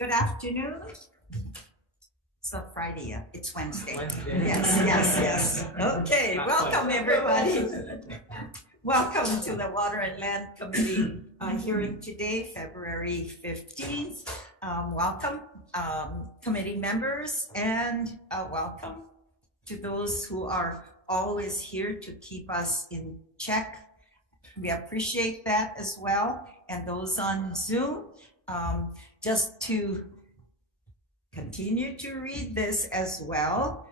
Good afternoon. It's not Friday yet, it's Wednesday. Wednesday. Yes. Okay, welcome everybody. Welcome to the Water and Land Committee hearing today, February 15th. Welcome committee members, and welcome to those who are always here to keep us in check. We appreciate that as well. And those on Zoom, just to continue to read this as well.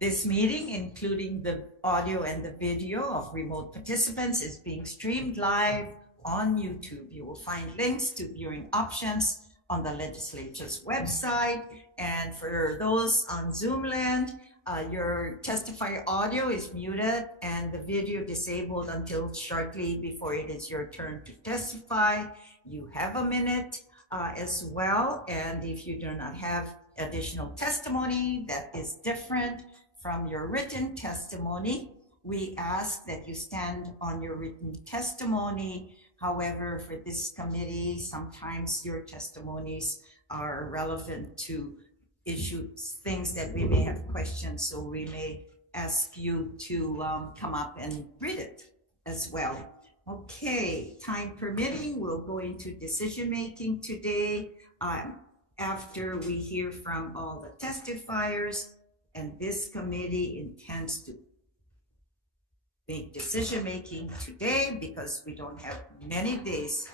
This meeting, including the audio and the video of remote participants, is being streamed live on YouTube. You will find links to viewing options on the legislature's website. And for those on Zoom land, your testifier audio is muted and the video disabled until shortly before it is your turn to testify. You have a minute as well, and if you do not have additional testimony that is different from your written testimony, we ask that you stand on your written testimony. However, for this committee, sometimes your testimonies are relevant to issues, things that we may have questions, so we may ask you to come up and read it as well. Okay, time permitting, we'll go into decision making today after we hear from all the testifiers, and this committee intends to make decision making today because we don't have many days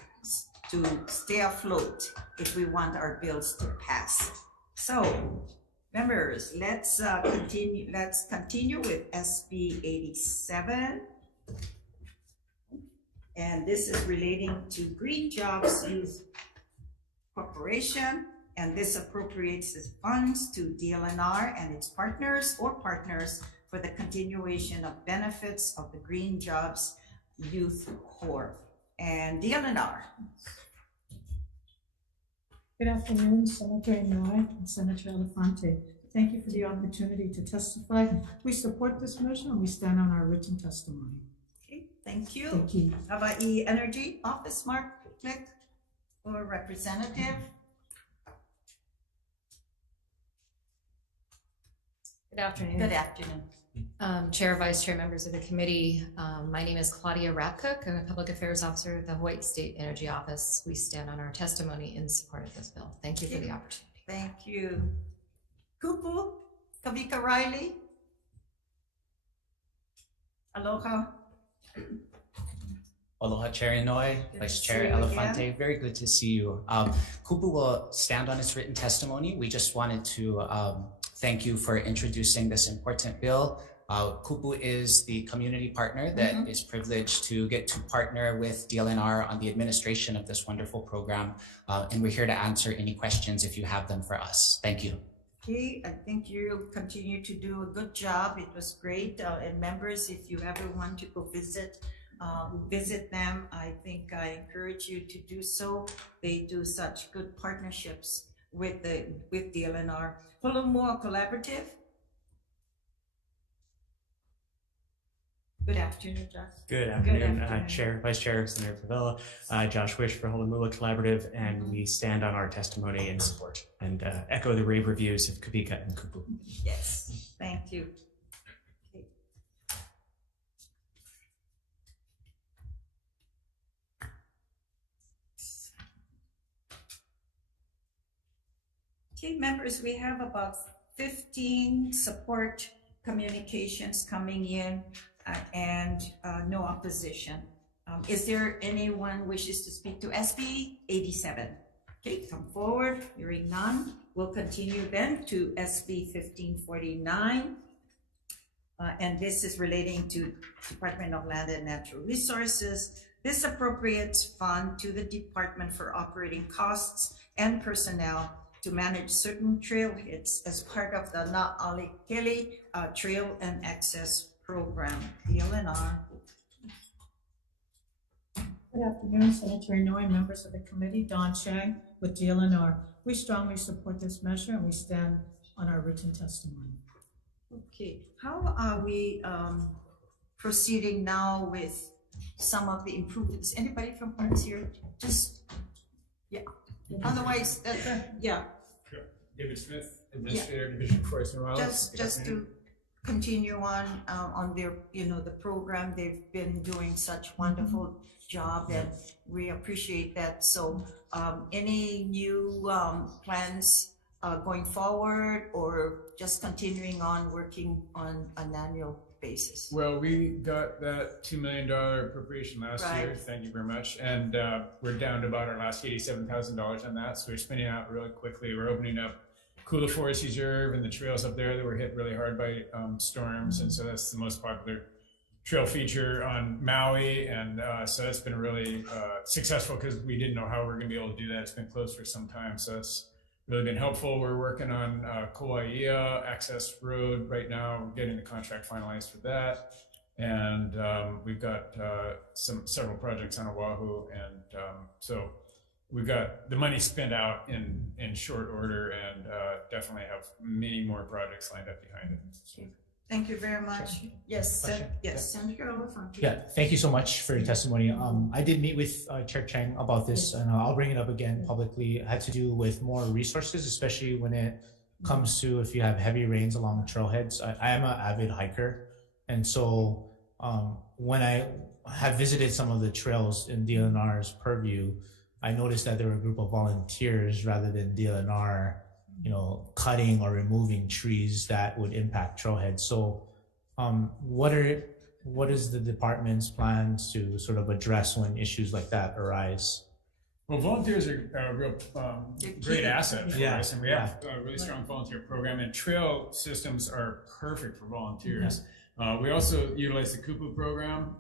to stay afloat if we want our bills to pass. So, members, let's continue with SB 87. And this is relating to Green Jobs Youth Corporation, and this appropriates the funds to DLNR and its partners or partners for the continuation of benefits of the Green Jobs Youth Corps. And DLNR. Good afternoon, Senator Inouye and Senator Elefante. Thank you for the opportunity to testify. We support this motion and we stand on our written testimony. Okay, thank you. Thank you. Hawai'i Energy Office, Mark Click, or Representative. Good afternoon. Good afternoon. Chair, Vice Chair, members of the committee. My name is Claudia Rapcook. I'm a Public Affairs Officer at the Hawaii State Energy Office. We stand on our testimony in support of this bill. Thank you for the opportunity. Thank you. Kupu, Kavika Riley. Aloha. Aloha, Chair Inouye, Vice Chair Elefante. Very good to see you. Kupu will stand on his written testimony. We just wanted to thank you for introducing this important bill. Kupu is the community partner that is privileged to get to partner with DLNR on the administration of this wonderful program. And we're here to answer any questions if you have them for us. Thank you. Okay, I think you'll continue to do a good job. It was great. And members, if you ever want to go visit them, I think I encourage you to do so. They do such good partnerships with DLNR. Holomua Collaborative. Good afternoon, Josh. Good afternoon, Chair, Vice Chair, Senator Favela, Josh Wish for Holomua Collaborative, and we stand on our testimony in support and echo the rave reviews of Kavika and Kupu. Yes, thank you. Okay, members, we have about 15 support communications coming in and no opposition. Is there anyone wishes to speak to SB 87? Okay, come forward. Hearing none, we'll continue then to SB 1549. And this is relating to Department of Land and Natural Resources. This appropriates fund to the Department for operating costs and personnel to manage certain trailheads as part of the Na'alikele Trail and Access Program, DLNR. Good afternoon, Senator Inouye, members of the committee. Don Chang with DLNR. We strongly support this measure and we stand on our written testimony. Okay, how are we proceeding now with some of the improvements? Anybody from Parks here? Just, yeah. Otherwise, yeah, David Smith, Administrator, Division of Forest and Wildlife. just to continue on their, the program, they've been doing such wonderful job and we appreciate that. So, any new, plans, going forward or just continuing on working on an annual basis? Well, we got that $2 million appropriation last year. Right. Thank you very much. And we're down to about our last $87,000 on that. So we're spinning out really quickly. We're opening up Kula Forest Reserve and the trails up there that were hit really hard by storms. And so that's the most popular trail feature on Maui. And so that's been really successful because we didn't know how we were going to be able to do that. It's been closed for some time. So that's really been helpful. We're working on Hawai'i access road right now. We're getting the contract finalized for that. And we've got several projects on Oahu. And so we've got the money spent out in short order and definitely have many more projects lined up behind it. Thank you very much. Yes, Senator Elefante. Yeah, thank you so much for your testimony. I did meet with Chair Chang about this, and I'll bring it up again publicly. It had to do with more resources, especially when it comes to if you have heavy rains along trailheads. I am an avid hiker, and so when I have visited some of the trails in DLNR's purview, I noticed that there were a group of volunteers rather than DLNR cutting or removing trees that would impact trailheads. So what is the department's plans to sort of address when issues like that arise? Well, volunteers are a real great asset for us, and we have a really strong volunteer program, and trail systems are perfect for volunteers. We also utilize the Kupu program.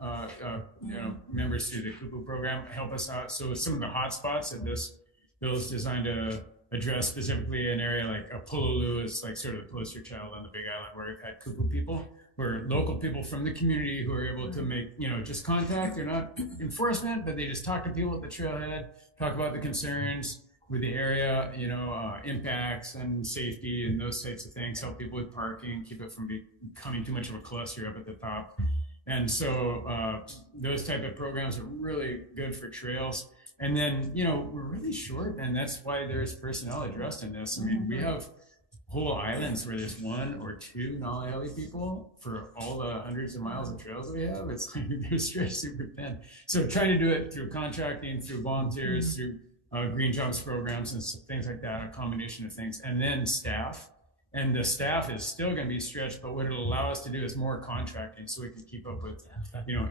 Members through the Kupu program help us out. So some of the hot spots that this bill is designed to address, specifically an area like Pololu is like sort of the poster child on the Big Island, where we've had Kupu people, who are local people from the community who are able to make, just contact. They're not enforcement, but they just talk to people at the trailhead, talk about the concerns with the area, impacts and safety and those types of things, help people with parking, keep it from becoming too much of a cluster up at the top. And so those type of programs are really good for trails. And then, we're really short, and that's why there's personnel addressed in this. I mean, we have whole islands where there's one or two Na'ali'ali people for all the hundreds of miles of trails that we have. It's like they're stretched super thin. So trying to do it through contracting, through volunteers, through green jobs programs and things like that, a combination of things, and then staff. And the staff is still going to be stretched, but what it'll allow us to do is more contracting so we can keep up with,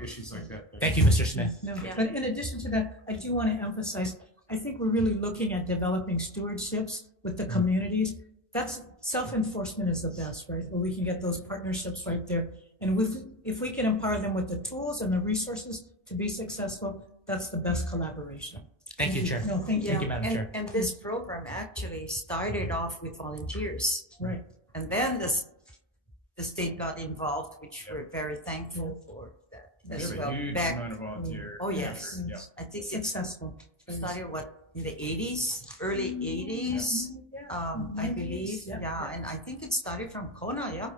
issues like that. Thank you, Mr. Smith. No, but in addition to that, I do want to emphasize, I think we're really looking at developing stewardships with the communities. That's self-enforcement is the best, right? Where we can get those partnerships right there. And if we can empower them with the tools and the resources to be successful, that's the best collaboration. Thank you, Chair. No, thank you. Thank you, Madam Chair. And this program actually started off with volunteers. Right. And then the state got involved, which we're very thankful for that as There's well. a huge amount of volunteer Yes. effort. Yeah. I think it's Successful. started in the 80s, early 80s, I believe. Yeah, and I think it started from Kona,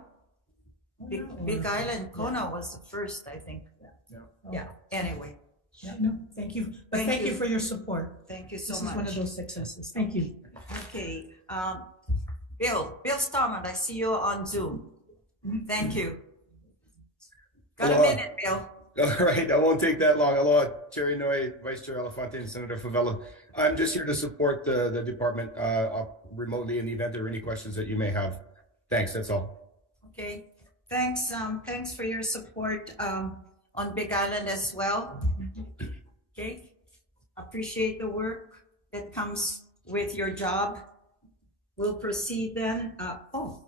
Big Island, Kona was the first, I think. Yeah, anyway. Yeah, no, thank you. But thank you for your support. Thank you so This much. is one of those successes. Thank you. Okay, Bill Starman, I see you on Zoom. Thank you. Got a minute, Bill. All right, I won't take that long. Aloha, Chair Inouye, Vice Chair Elefante, and Senator Favela. I'm just here to support the department remotely in the event there are any questions that you may have. Thanks, that's all. Okay, thanks for your support on Big Island as well. Okay, appreciate the work that comes with your job. We'll proceed then.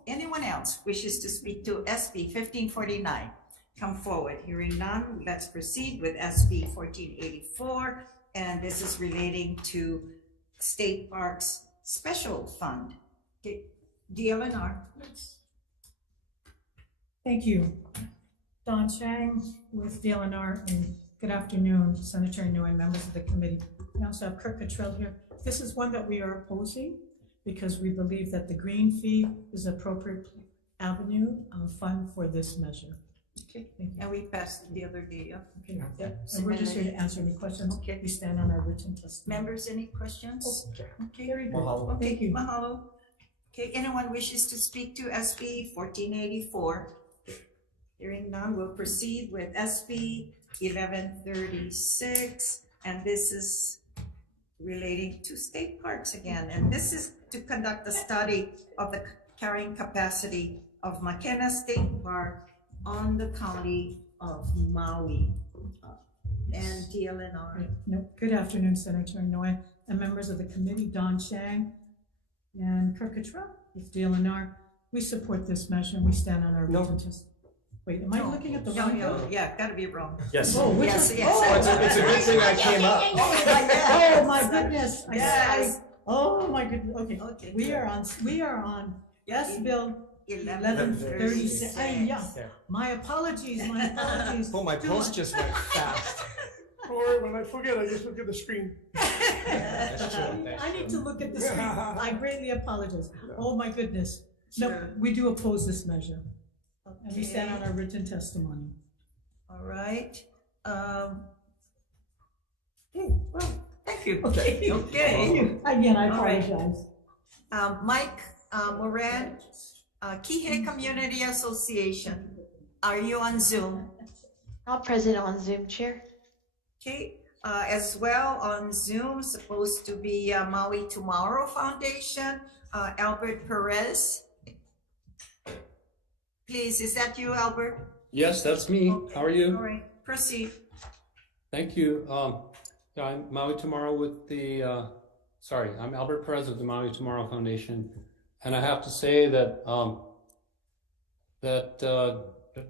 Anyone else wishes to speak to SB 1549? Come forward. Hearing none, let's proceed with SB 1484. And this is relating to State Parks Special Fund. Okay, DLNR. Thank you. Don Chang with DLNR, and good afternoon, Senator Inouye, members of the committee. We also have Kirk Cottrell here. This is one that we are opposing because we believe that the green fee is an appropriate avenue fund for this measure. Okay, thank you. And we passed it the other day, yeah. Okay, yeah, and we're just here to answer any questions. Okay. We stand on our written testimony. Members, any questions? Okay, Very good. Mahalo. Thank you. mahalo. Okay, anyone wishes to speak to SB 1484? Hearing none, we'll proceed with SB 1136, and this is relating to state parks again. And this is to conduct a study of the carrying capacity of Makena State Park on the county of Maui. And DLNR. No, good afternoon, Senator Noy and members of the committee, Don Chang and Kirk Cottrell with DLNR. We support this measure and we stand on our written testimony. Wait, am I looking at the wrong bill? Yeah, gotta be wrong. Yes. Oh, which Yes, one? yes. Oh, It's a good thing I came up. oh my goodness. Yes. Oh my goodness. Okay. Okay. We are on S Bill 1136. Ay, yeah. My apologies, my apologies. Oh, my post just went fast. Or when I forget, I just look at the screen. That's true. I need to look at the screen. I greatly apologize. Oh my goodness. No, Sure. we do oppose this measure. And we stand Okay. on our written testimony. All right. Well, thank you. Okay. Okay. Again, I All right. apologize. Mike Moran, Kihei Community Association. Are you on Zoom? Not present on Zoom, Chair. Okay. As well on Zoom, supposed to be Maui Tomorrow Foundation, Albert Perez. Please, is that you, Albert? Yes, that's me. How are All you? right, proceed. Thank you. I'm Maui Tomorrow with the, I'm Albert Perez of the Maui Tomorrow Foundation. And I have to say that,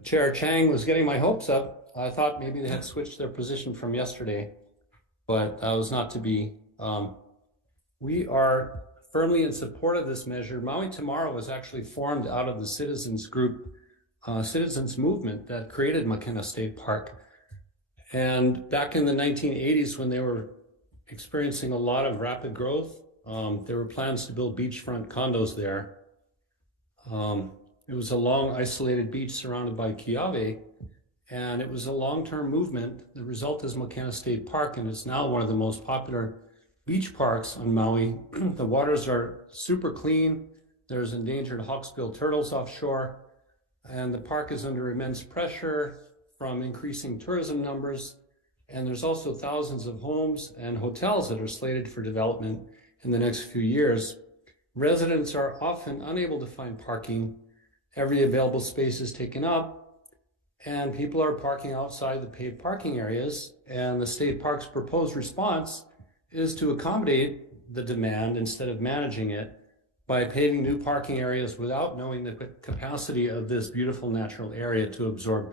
Chair Chang was getting my hopes up. I thought maybe they had switched their position from yesterday, but that was not to be. We are firmly in support of this measure. Maui Tomorrow was actually formed out of the citizens group, citizens movement that created Makena State Park. And back in the 1980s, when they were experiencing a lot of rapid growth, there were plans to build beachfront condos there. It was a long isolated beach surrounded by kiawe, and it was a long-term movement. The result is Makena State Park, and it's now one of the most popular beach parks on Maui. The waters are super clean. There's endangered hawksbill turtles offshore, and the park is under immense pressure from increasing tourism numbers. And there's also thousands of homes and hotels that are slated for development in the next few years. Residents are often unable to find parking. Every available space is taken up, and people are parking outside the paved parking areas. And the state park's proposed response is to accommodate the demand instead of managing it by paving new parking areas without knowing the capacity of this beautiful natural area to absorb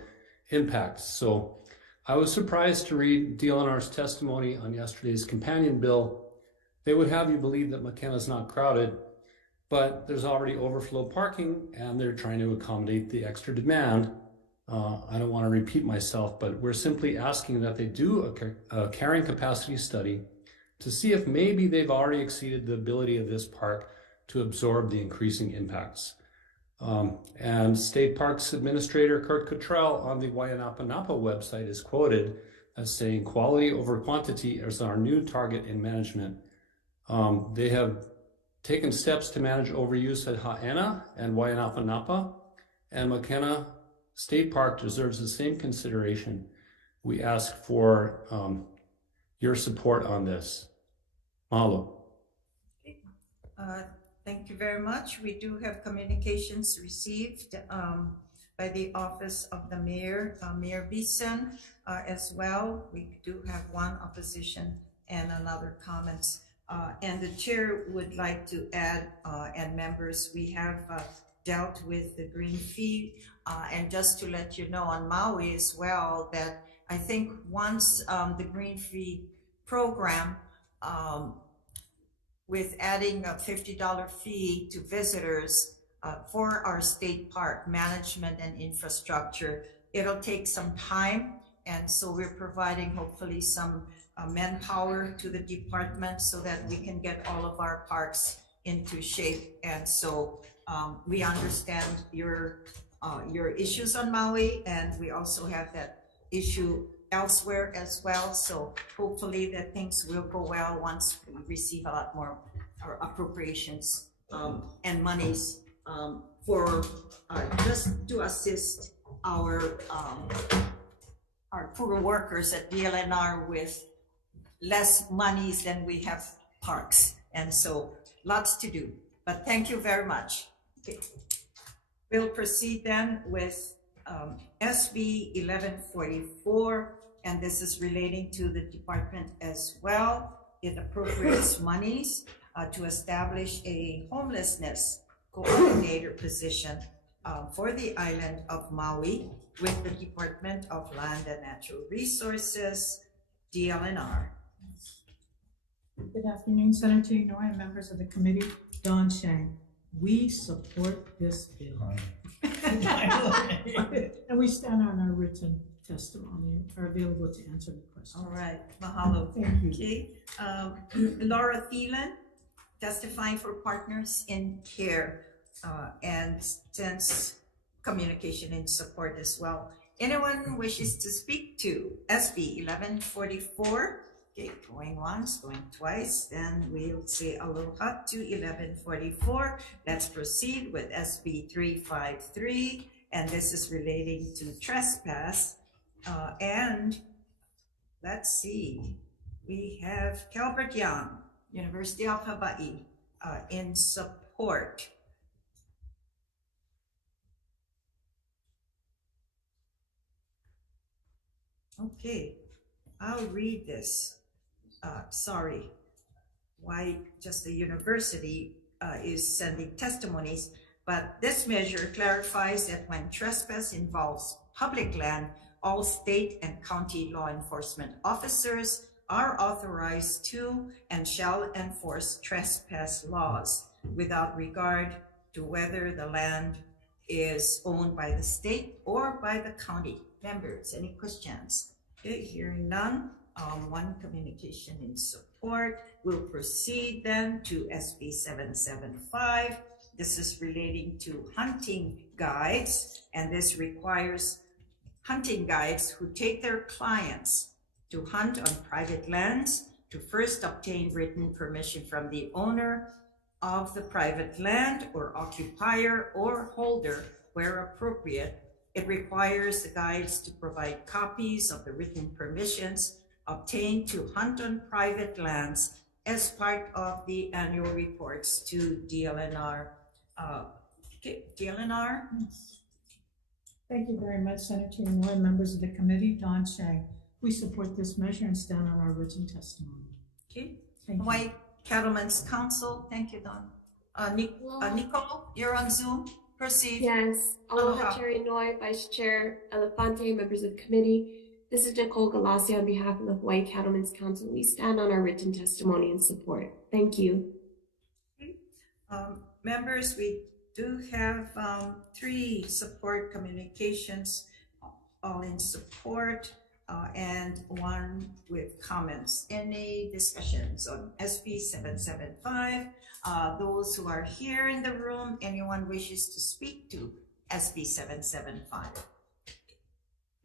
impacts. So I was surprised to read DLNR's testimony on yesterday's companion bill. They would have you believe that Makena is not crowded, but there's already overflow parking and they're trying to accommodate the extra demand. I don't want to repeat myself, but we're simply asking that they do a carrying capacity study to see if maybe they've already exceeded the ability of this park to absorb the increasing impacts. And State Parks Administrator Kurt Cottrell on the Waianapa Napa website is quoted as saying, "Quality over quantity is our new target in management." They have taken steps to manage overuse at Ha'ena and Waianapa Napa, and Makena State Park deserves the same consideration. We ask for your support on this. Mahalo. Thank you very much. We do have communications received by the Office of the Mayor, Mayor Beeson, as well. We do have one opposition and another comments. And the chair would like to add, and members, we have dealt with the green fee. And just to let you know on Maui as well, that I think once the green fee program, with adding a $50 fee to visitors for our state park management and infrastructure, it'll take some time. And so we're providing hopefully some manpower to the department so that we can get all of our parks into shape. And so we understand your your issues on Maui, and we also have that issue elsewhere as well. So hopefully that things will go well once we receive a lot more appropriations and monies for just to assist our poor workers at DLNR with less monies than we have parks, and so lots to do. But thank you very much. Okay. We'll proceed then with SB 1144, and this is relating to the department as well. It appropriates monies to establish a homelessness coordinator position for the island of Maui with the Department of Land and Natural Resources, DLNR. Good afternoon, Senator Inoue and members of the committee. Don Chang. We support this bill. And we stand on our written testimony, are available to answer the question. All right, mahalo. Thank you. Okay. Laura Thielen, testifying for Partners in Care, and since communication in support as well. Anyone who wishes to speak to SB 1144? Okay, going once, going twice, then we'll say aloha to 1144. Let's proceed with SB 353, and this is relating to trespass. And let's see, we have Calbert Young, University of Hawaii, in support. Okay, I'll read this. Sorry, why just the university is sending testimonies, but this measure clarifies that when trespass involves public land, all state and county law enforcement officers are authorized to and shall enforce trespass laws without regard to whether the land is owned by the state or by the county. Members, any questions? Okay, hearing none. One communication in support. We'll proceed then to SB 775. This is relating to hunting guides, and this requires hunting guides who take their clients to hunt on private lands to first obtain written permission from the owner of the private land or occupier or holder where appropriate. It requires the guides to provide copies of the written permissions obtained to hunt on private lands as part of the annual reports to DLNR. Okay, DLNR? Thank you very much, Senator Inoue, members of the committee. Don Chang. We support this measure and stand on our written testimony. Okay. Thank you. Hawaii Cattlemen's Council. Thank you, Don. Nicole, you're on Zoom. Proceed. Yes. Aloha, Chair Inoue, Vice Chair Elefante, members of the committee. This is Nicole Galassi on behalf of the Hawaii Cattlemen's Council. We stand on our written testimony and support. Thank you. Okay. Members, we do have 3 support communications, all in support, and 1 with comments. Any discussions on SB 775? Those who are here in the room, anyone wishes to speak to SB 775?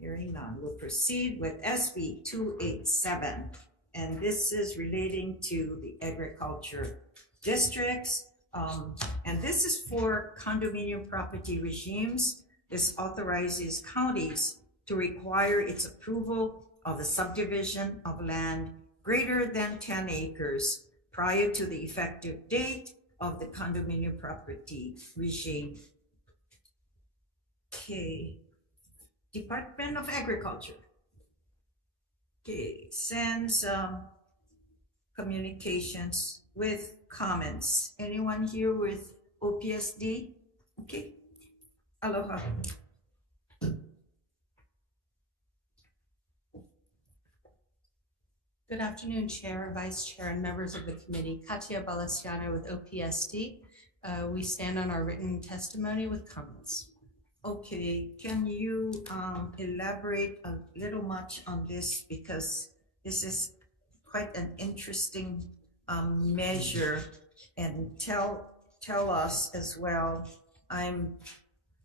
Hearing none, we'll proceed with SB 287, and this is relating to the agriculture districts, and this is for condominium property regimes. This authorizes counties to require its approval of the subdivision of land greater than 10 acres prior to the effective date of the condominium property regime. Okay. Department of Agriculture. Okay, sends communications with comments. Anyone here with OPSD? Okay, aloha. Good afternoon, Chair, Vice Chair, and members of the committee. Katia Balaciano with OPSD. We stand on our written testimony with comments. Okay, can you elaborate a little much on this, because this is quite an interesting measure, and tell us as well. I'm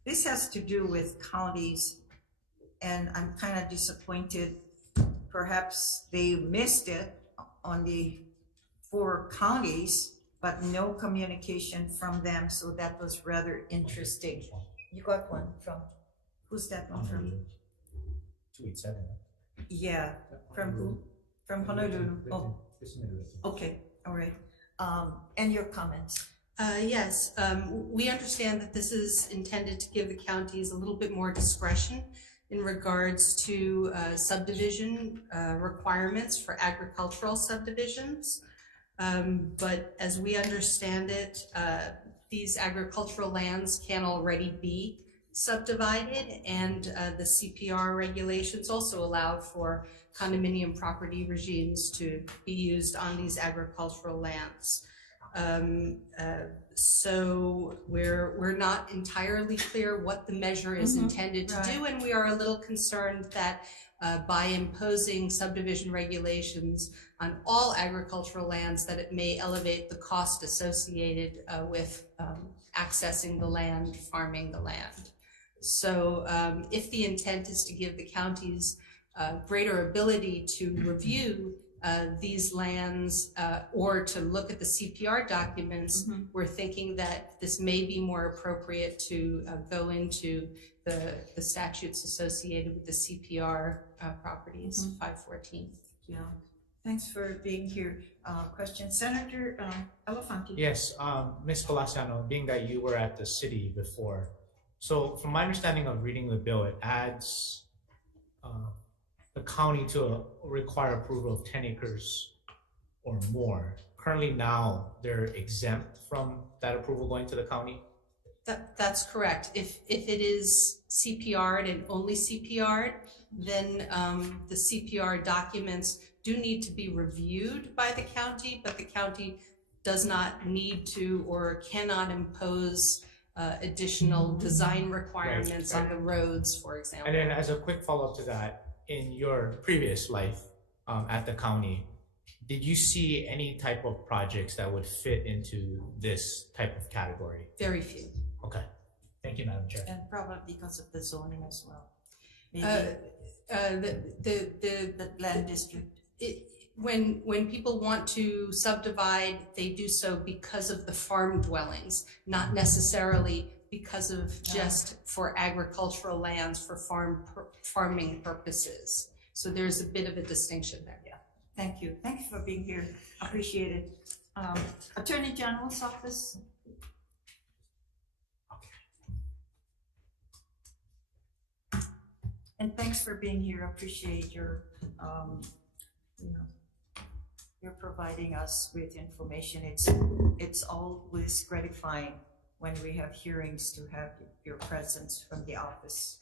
this has to do with counties, and I'm kind of disappointed. Perhaps they missed it on the 4 counties, but no communication from them, so that was rather interesting. You got one from, who's that one from? 287. Yeah, from who? From Honolulu. Oh, okay, all right. And your comments? Yes, we understand that this is intended to give the counties a little bit more discretion in regards to subdivision requirements for agricultural subdivisions. But as we understand it, these agricultural lands can already be subdivided, and the CPR regulations also allow for condominium property regimes to be used on these agricultural lands. So we're not entirely clear what the measure is intended to do, and we are a little concerned that by imposing subdivision regulations on all agricultural lands, that it may elevate the cost associated with accessing the land, farming the land. So if the intent is to give the counties greater ability to review these lands or to look at the CPR documents, we're thinking that this may be more appropriate to go into the statutes associated with the CPR properties, 514. Yeah, thanks for being here. Question, Senator Elefante. Yes, Ms. Colaciano, being that you were at the city before, so from my understanding of reading the bill, it adds the county to require approval of 10 acres or more. Currently now, they're exempt from that approval going to the county? That's correct. If it is CPR'd and only CPR'd, then the CPR documents do need to be reviewed by the county, but the county does not need to or cannot impose additional design requirements on the roads, for example. And then as a quick follow-up to that, in your previous life at the county, did you see any type of projects that would fit into this type of category? Very few. Okay. Thank you, Madam Chair. And probably because of the zoning as well. Maybe the land district. When people want to subdivide, they do so because of the farm dwellings, not necessarily because of just for agricultural lands for farming purposes. So there's a bit of a distinction there. Yeah. Thank you. Thank you for being here. Appreciate it. Attorney General's office. And thanks for being here. Appreciate your, you're providing us with information. It's always gratifying when we have hearings to have your presence from the office.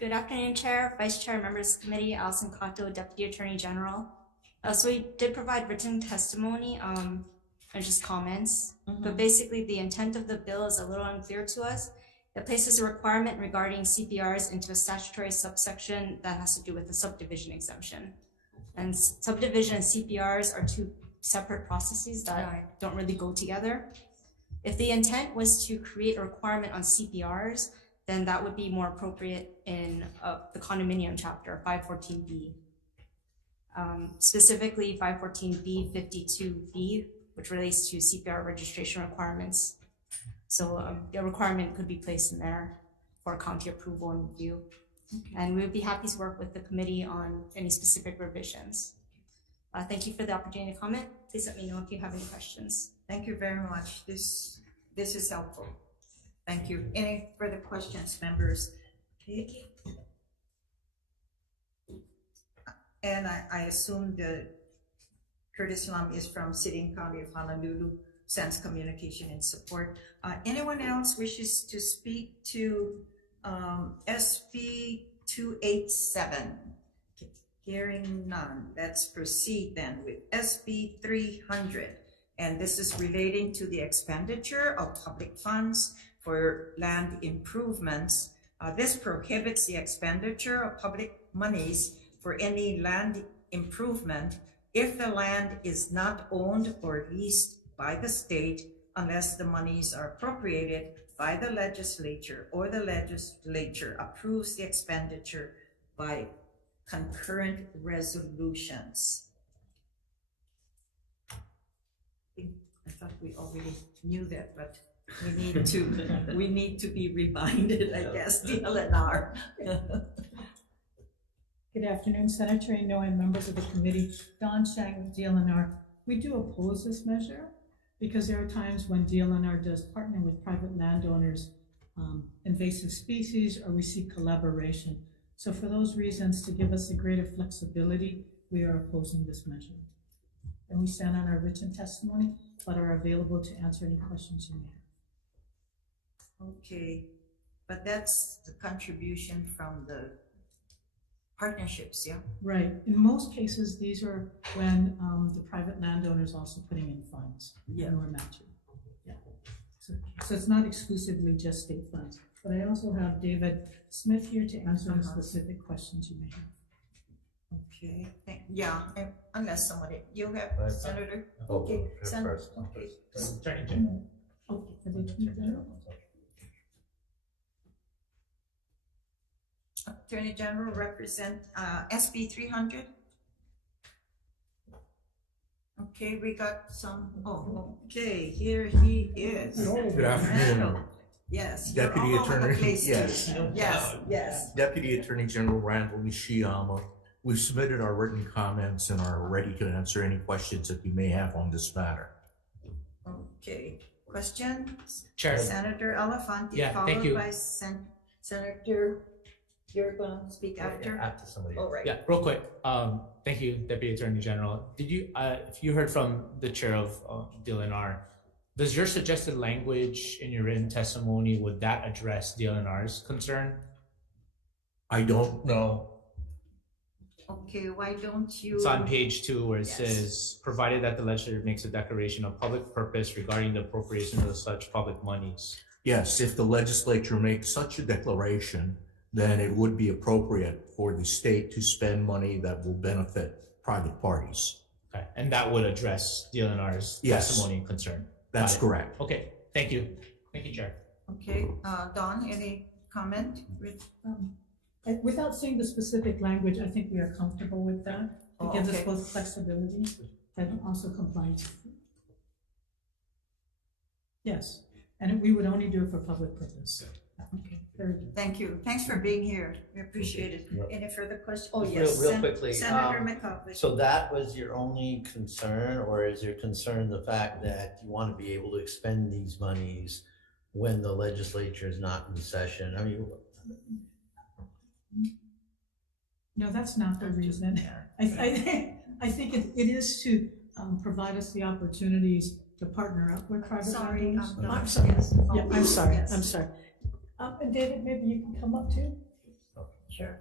Good afternoon, Chair, Vice Chair, members of the committee, Alison Kato, Deputy Attorney General. So we did provide written testimony and just comments, but basically the intent of the bill is a little unclear to us. It places a requirement regarding CPRs into a statutory subsection that has to do with the subdivision exemption. And subdivision and CPRs are two separate processes that don't really go together. If the intent was to create a requirement on CPRs, then that would be more appropriate in the condominium chapter, 514B. Specifically 514B 52B, which relates to CPR registration requirements. So the requirement could be placed in there for county approval and review. And we would be happy to work with the committee on any specific revisions. Thank you for the opportunity to comment. Please let me know if you have any questions. Thank you very much. This is helpful. Thank you. Any further questions, members? And I assume that Curtis Lum is from City and County of Honolulu, sends communication and support. Anyone else wishes to speak to SB 287? Hearing none. Let's proceed then with SB 300. And this is relating to the expenditure of public funds for land improvements. This prohibits the expenditure of public monies for any land improvement if the land is not owned or leased by the state unless the monies are appropriated by the legislature or the legislature approves the expenditure by concurrent resolutions. I thought we already knew that, but we need to be reminded, I guess, DLNR. Good afternoon, Senator Inouye and members of the committee. Don Chang with DLNR. We do oppose this measure because there are times when DLNR does partner with private landowners, invasive species, or we seek collaboration. So for those reasons, to give us a greater flexibility, we are opposing this measure. And we stand on our written testimony, but are available to answer any questions you may have. Okay, but that's the contribution from the partnerships, yeah? Right. In most cases, these are when the private landowner is also putting in funds. Yeah. And we're matching. Yeah. So it's not exclusively just state funds. But I also have David Smith here to answer any specific questions you may have. Okay. Yeah. Unless somebody, you have Senator. Okay. First. Okay. Attorney General. Okay. Attorney General. Attorney General represent SB 300. Okay, we got some. Oh, okay. Here he is. Good afternoon. Yes. Deputy Attorney. Yes. Yes. Deputy Attorney General Randall Nishiyama. We've submitted our written comments and are ready to answer any questions that you may have on this matter. Okay. Questions? Chair. Senator Elefante, Yeah, followed thank you. by Senator. You're going to speak after? After somebody. Oh, right. Yeah, real quick. Thank you, Deputy Attorney General. Did you, if you heard from the chair of DLNR, does your suggested language in your written testimony, would that address DLNR's concern? I don't know. Okay, why don't you? It's on page 2 where it Yes. says, provided that the legislature makes a declaration of public purpose regarding the appropriation of such public monies. Yes, if the legislature makes such a declaration, then it would be appropriate for the state to spend money that will benefit private parties. Okay, and that would address DLNR's Yes. testimony and concern. That's Got it. correct. Okay, thank you. Thank you, Chair. Okay, Don, any comment? Without seeing the specific language, I think we are comfortable with that. It gives us okay. both flexibility and also compliance. Yes, and we would only do it for public purpose. Okay, very good. Thank you. Thanks for being here. We appreciate it. Any further questions? Oh, Real- yes. real quickly, Senator McCauley. So that was your only concern, or is your concern the fact that you want to be able to expend these monies when the legislature is not in session? I mean, No, that's not the reason. I think it is to provide us the opportunities to partner up with private landowners. Don. I'm sorry. Yes. Yeah, I'm sorry. Yes. I'm sorry. And David, maybe you can come up too, Sure.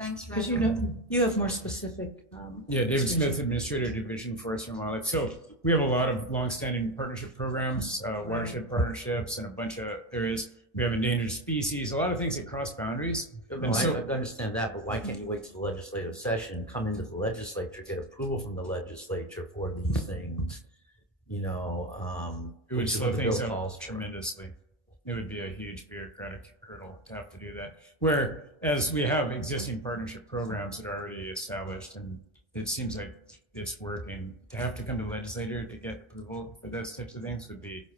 Thanks, because Randall. you have more specific. Yeah, David experience. Smith, Administrator, Division Forestry and Wildlife. So we have a lot of longstanding partnership programs, watershed partnerships, and a bunch of areas. We have endangered species, a lot of things that cross boundaries. I And so, understand that, but why can't you wait till the legislative session, come into the legislature, get approval from the legislature for these things? You know, it would which is slow what the things bill up calls for. tremendously. It would be a huge bureaucratic hurdle to have to do that. Whereas we have existing partnership programs that are already established, and it seems like it's working. To have to come to the legislature to get approval for those types of things would be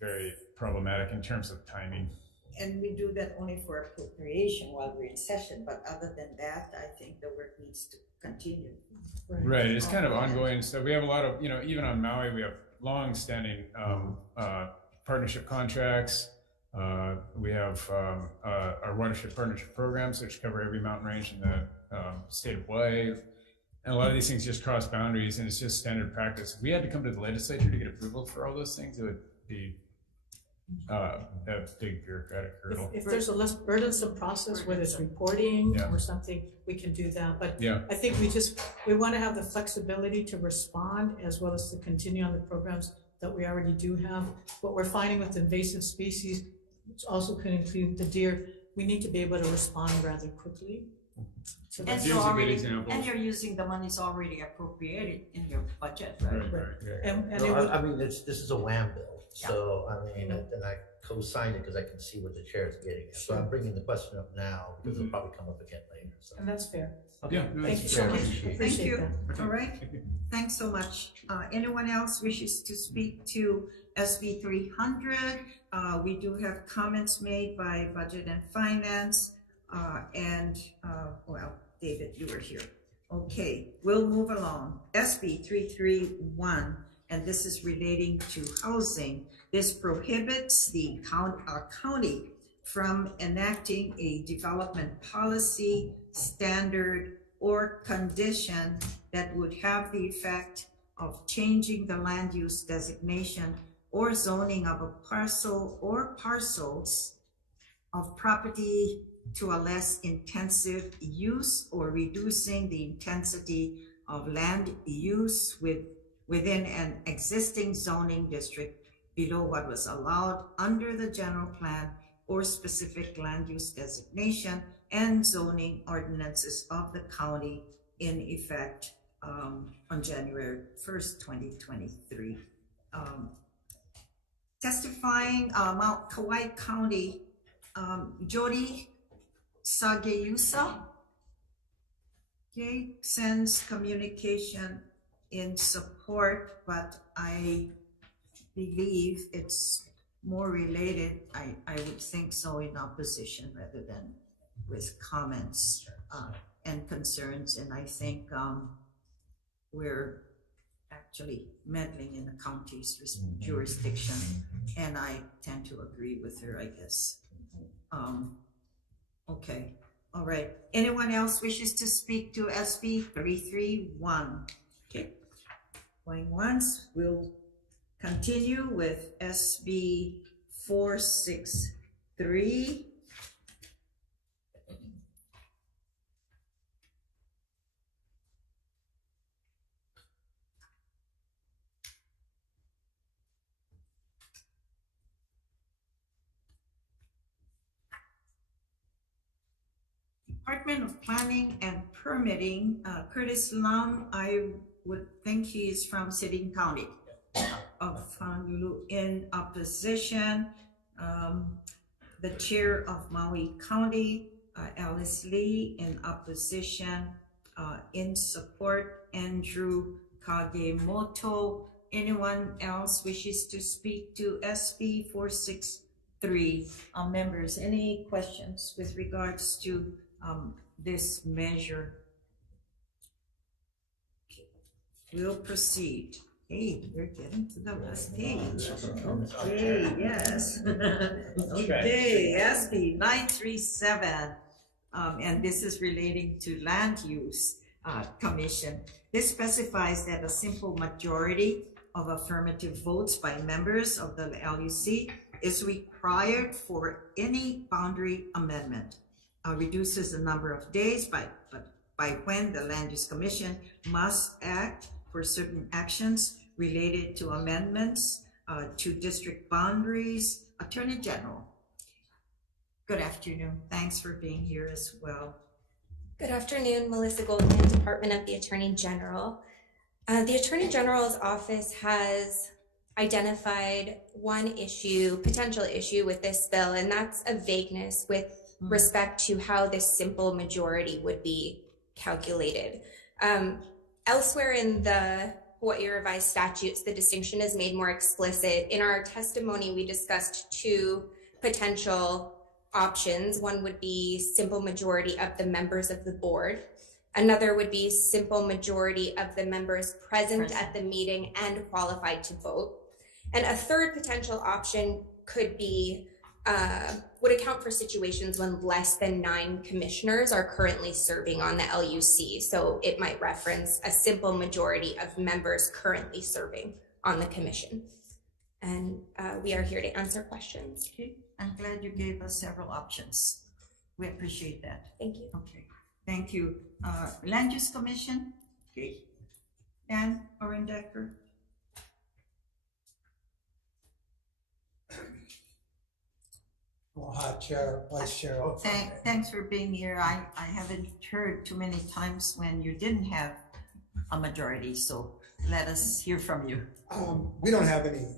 very problematic in terms of timing. And we do that only for appropriation while we're in session, but other than that, I think the work needs to continue. Right, it's kind of ongoing. So we have a lot of, even on Maui, we have long-standing partnership contracts. We have our watershed partnership programs, which cover every mountain range in the state of Hawaii. And a lot of these things just cross boundaries, and it's just standard practice. If we had to come to the legislature to get approval for all those things, it would be a big bureaucratic hurdle. If there's a less burdensome process, whether it's reporting Yeah. or something, we can do that. But Yeah. I think we want to have the flexibility to respond as well as to continue on the programs that we already do have. What we're finding with invasive species, which also could include the deer, we need to be able to respond rather quickly. So And that's Here's you're a good already, example. and you're using the monies already appropriated in your budget, right? And No, it would, I mean, this is a WAM bill, so I mean, and I co-signed it because I can see what the chair is getting at. So I'm bringing the question up now because it'll probably come up again later, so. and that's fair. Yeah, no, Thank that's you so fair. much. Thank Appreciate you. that. All right. Thanks so much. Anyone else wishes to speak to SB 300? We do have comments made by Budget and Finance. Well, David, you were here. Okay, we'll move along. SB 331, and this is relating to housing. This prohibits the county from enacting a development policy, standard, or condition that would have the effect of changing the land use designation or zoning of a parcel or parcels of property to a less intensive use or reducing the intensity of land use within an existing zoning district below what was allowed under the general plan or specific land use designation and zoning ordinances of the county in effect on January 1st, 2023. Testifying Mount Kauai County, Jody Sageusa, okay, sends communication in support, but I believe it's more related, I would think so, in opposition rather than with comments and concerns. And I think we're actually meddling in the county's jurisdiction, and I tend to agree with her, I guess. Okay, all right. Anyone else wishes to speak to SB 331? Okay, going once. We'll continue with SB 463. Department of Planning and Permitting, Curtis Lam, I would think he is from Sidding County of Honolulu. In opposition, the chair of Maui County, Alice Lee. In opposition, in support, Andrew Kagemoto. Anyone else wishes to speak to SB 463? Members, any questions with regards to this measure? Okay. We'll proceed. Hey, we're getting to the last page. Okay, yes. Okay, SB 937, and this is relating to land use commission. This specifies that a simple majority of affirmative votes by members of the LUC is required for any boundary amendment. Reduces the number of days by when the Land Use Commission must act for certain actions related to amendments to district boundaries. Attorney General. Good afternoon. Thanks for being here as well. Good afternoon, Melissa Goldman, Department of the Attorney General. The Attorney General's office has identified one potential issue with this bill, and that's a vagueness with respect to how this simple majority would be calculated. Elsewhere in the Hawai'i revised statutes, the distinction is made more explicit. In our testimony, we discussed two potential options. One would be simple majority of the members of the board. Another would be simple majority of the members present at the meeting and qualified to vote. And a third potential option could be would account for situations when less than 9 commissioners are currently serving on the LUC. So it might reference a simple majority of members currently serving on the commission. And we are here to answer questions. Okay. I'm glad you gave us several options. We appreciate that. Thank you. Okay, thank you. Land Use Commission, okay. Dan Orendecker. Aloha, Chair, Vice Chair. Thanks for being here. I haven't heard too many times when you didn't have a majority, so let us hear from you. We don't have any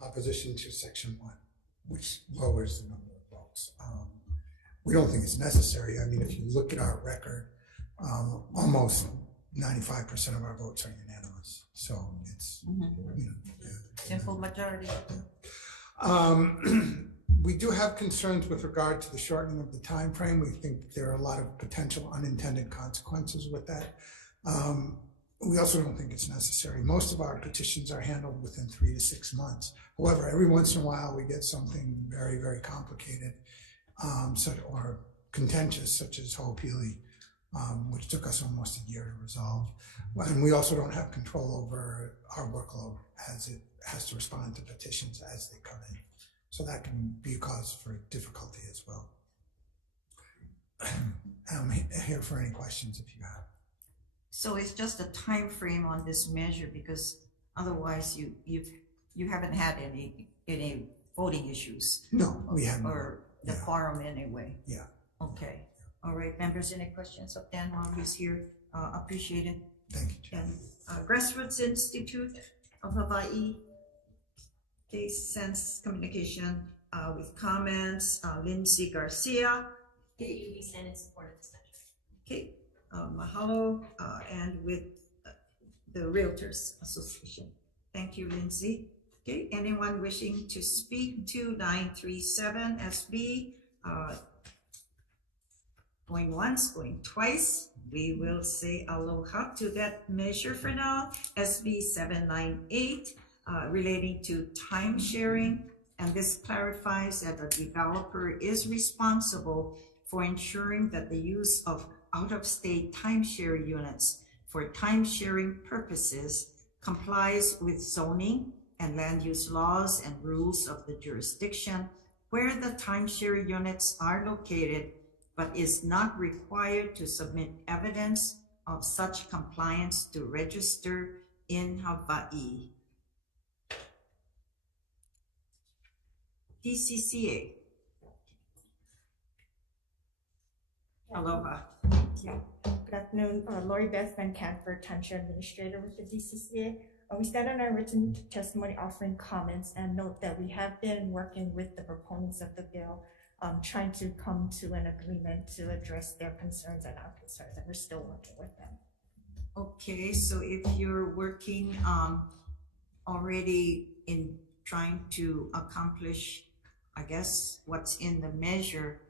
opposition to Section 1, which lowers the number of votes. We don't think it's necessary. I mean, if you look at our record, almost 95% of our votes are unanimous. So it's, simple majority. We do have concerns with regard to the shortening of the time frame. We think there are a lot of potential unintended consequences with that. We also don't think it's necessary. Most of our petitions are handled within 3 to 6 months. However, every once in a while we get something very, very complicated or contentious, such as Hawai'i, which took us almost a year to resolve. And we also don't have control over our workload as it has to respond to petitions as they come in. So that can be a cause for difficulty as well. I'm here for any questions if you have. So it's just a time frame on this measure, because otherwise you haven't had any voting issues. No, we haven't. Or the quorum anyway. Yeah. Okay. All right, members, any questions of Dan while he's here? Appreciate it. Thank you, Chair. And Grassroots Institute of Hawaii. Okay, sends communication with comments. Lindsay Garcia. We stand in support of this measure. Okay, mahalo, and with the Realtors Association. Thank you, Lindsay. Okay, anyone wishing to speak to 937 SB? Going once, going twice. We will say aloha to that measure for now. SB 798. Relating to time sharing, and this clarifies that a developer is responsible for ensuring that the use of out-of-state timeshare units for time-sharing purposes complies with zoning and land use laws and rules of the jurisdiction where the timeshare units are located, but is not required to submit evidence of such compliance to register in Hawaii. DCCA. Aloha. Good afternoon, Lori Beth Van Canford, Timeshare Administrator with the DCCA. We stand on our written testimony offering comments and note that we have been working with the proponents of the bill, trying to come to an agreement to address their concerns and our concerns, and we're still working with them. Okay, so if you're working already in trying to accomplish, I guess, what's in the measure,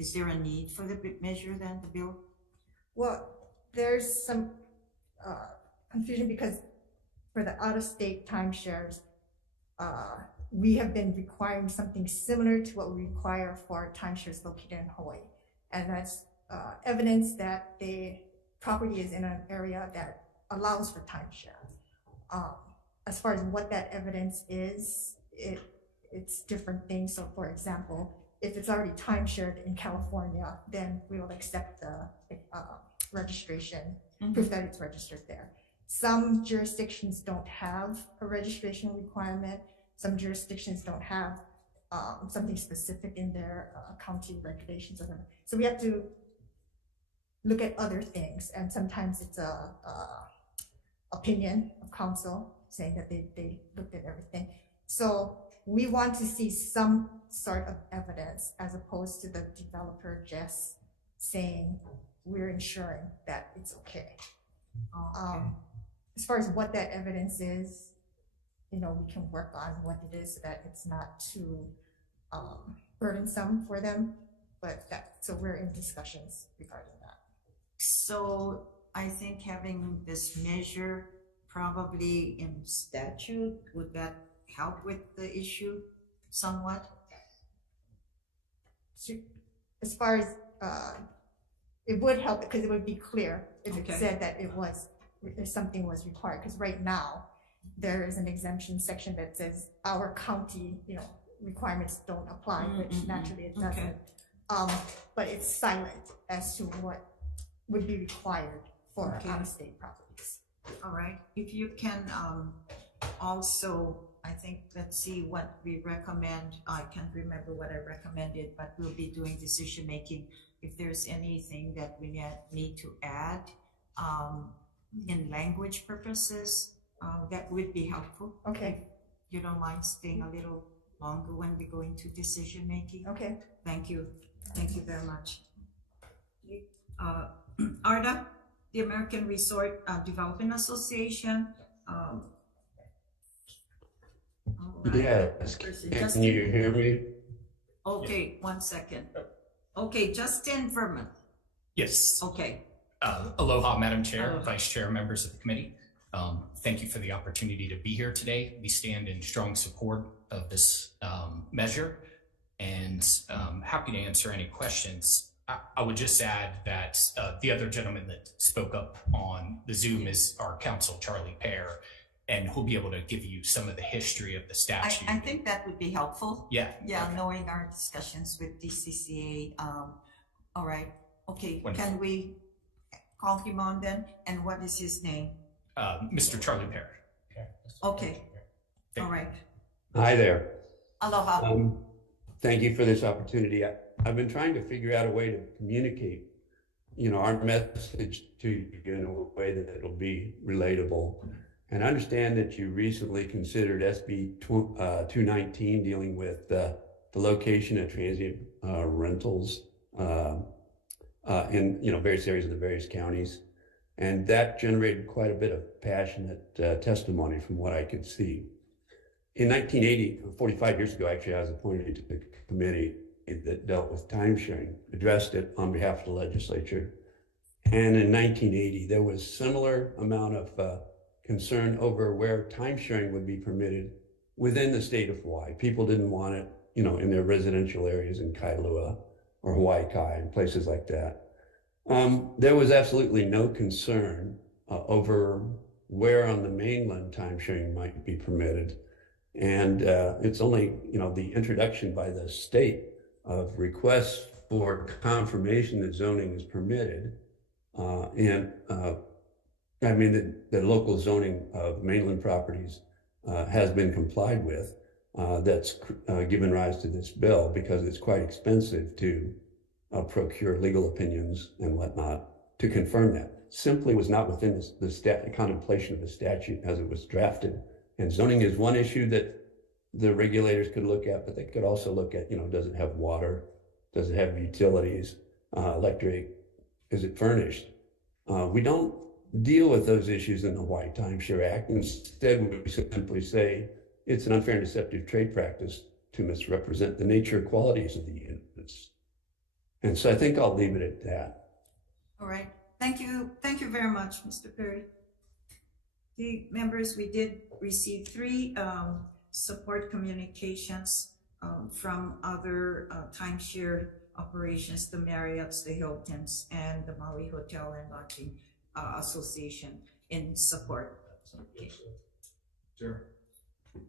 is there a need for the measure then, the bill? Well, there's some confusion because for the out-of-state timeshares, we have been requiring something similar to what we require for timeshares located in Hawaii. And that's evidence that the property is in an area that allows for timeshare. As far as what that evidence is, it's different things. So for example, if it's already timeshared in California, then we will accept the registration, proof that it's registered there. Some jurisdictions don't have a registration requirement. Some jurisdictions don't have something specific in their county regulations. So we have to look at other things, and sometimes it's a opinion of council saying that they looked at everything. So we want to see some sort of evidence as opposed to the developer just saying we're ensuring that it's okay. As far as what that evidence is, we can work on what it is so that it's not too burdensome for them, so we're in discussions regarding that. So I think having this measure probably in statute, would that help with the issue somewhat? As far as it would help because it would be clear if it said that if something was required, because right now there is an exemption section that says our county requirements don't apply, which naturally it doesn't. But it's silent as to what would be required for out-of-state properties. All right, if you can also I think, let's see what we recommend. I can't remember what I recommended, but we'll be doing decision making. If there's anything that we need to add in language purposes, that would be helpful. Okay. If you don't mind staying a little longer when we go into decision making. Okay. Thank you. Thank you very much. Arda, the American Resort Development Association. Yes, can you hear me? Okay, 1 second. Okay, Justin Verman. Yes. Okay. Aloha, Madam Chair, Vice Chair, members of the committee. Thank you for the opportunity to be here today. We stand in strong support of this measure and happy to answer any questions. I would just add that the other gentleman that spoke up on the Zoom is our counsel, Charlie Pear, and he'll be able to give you some of the history of the statute. I think that would be helpful. Yeah. Yeah, okay. knowing our discussions with DCCA. All right. Okay. Wonderful. Can we call him on then? And what is his name? Mr. Charlie Pear. Okay. All right. Hi there. Aloha. Thank you for this opportunity. I've been trying to figure out a way to communicate, our message to you in a way that it'll be relatable. And I understand that you recently considered SB 219 dealing with the location of transient rentals in various areas of the various counties. And that generated quite a bit of passionate testimony from what I could see. In 1980, 45 years ago, actually, I was appointed to the committee that dealt with time sharing, addressed it on behalf of the legislature. And in 1980, there was similar amount of concern over where time sharing would be permitted within the state of Hawaii. People didn't want it, in their residential areas in Kailua or Hawaii Kai and places like that. There was absolutely no concern over where on the mainland time sharing might be permitted. And it's only, the introduction by the state of requests for confirmation that zoning is permitted. The local zoning of mainland properties has been complied with. That's given rise to this bill because it's quite expensive to procure legal opinions and whatnot to confirm that. Simply was not within the contemplation of the statute as it was drafted. And zoning is one issue that the regulators could look at, but they could also look at, does it have water? Does it have utilities, electric? Is it furnished? We don't deal with those issues in the Hawaii Timeshare Act. Instead, we simply say it's an unfair and deceptive trade practice to misrepresent the nature and qualities of the units. And so I think I'll leave it at that. All right. Thank you. Thank you very much, Mr. Perry. The members, we did receive 3 support communications from other timeshare operations, the Marriotts, the Hiltons, and the Maui Hotel and Lodging Association in support. Okay. Sure.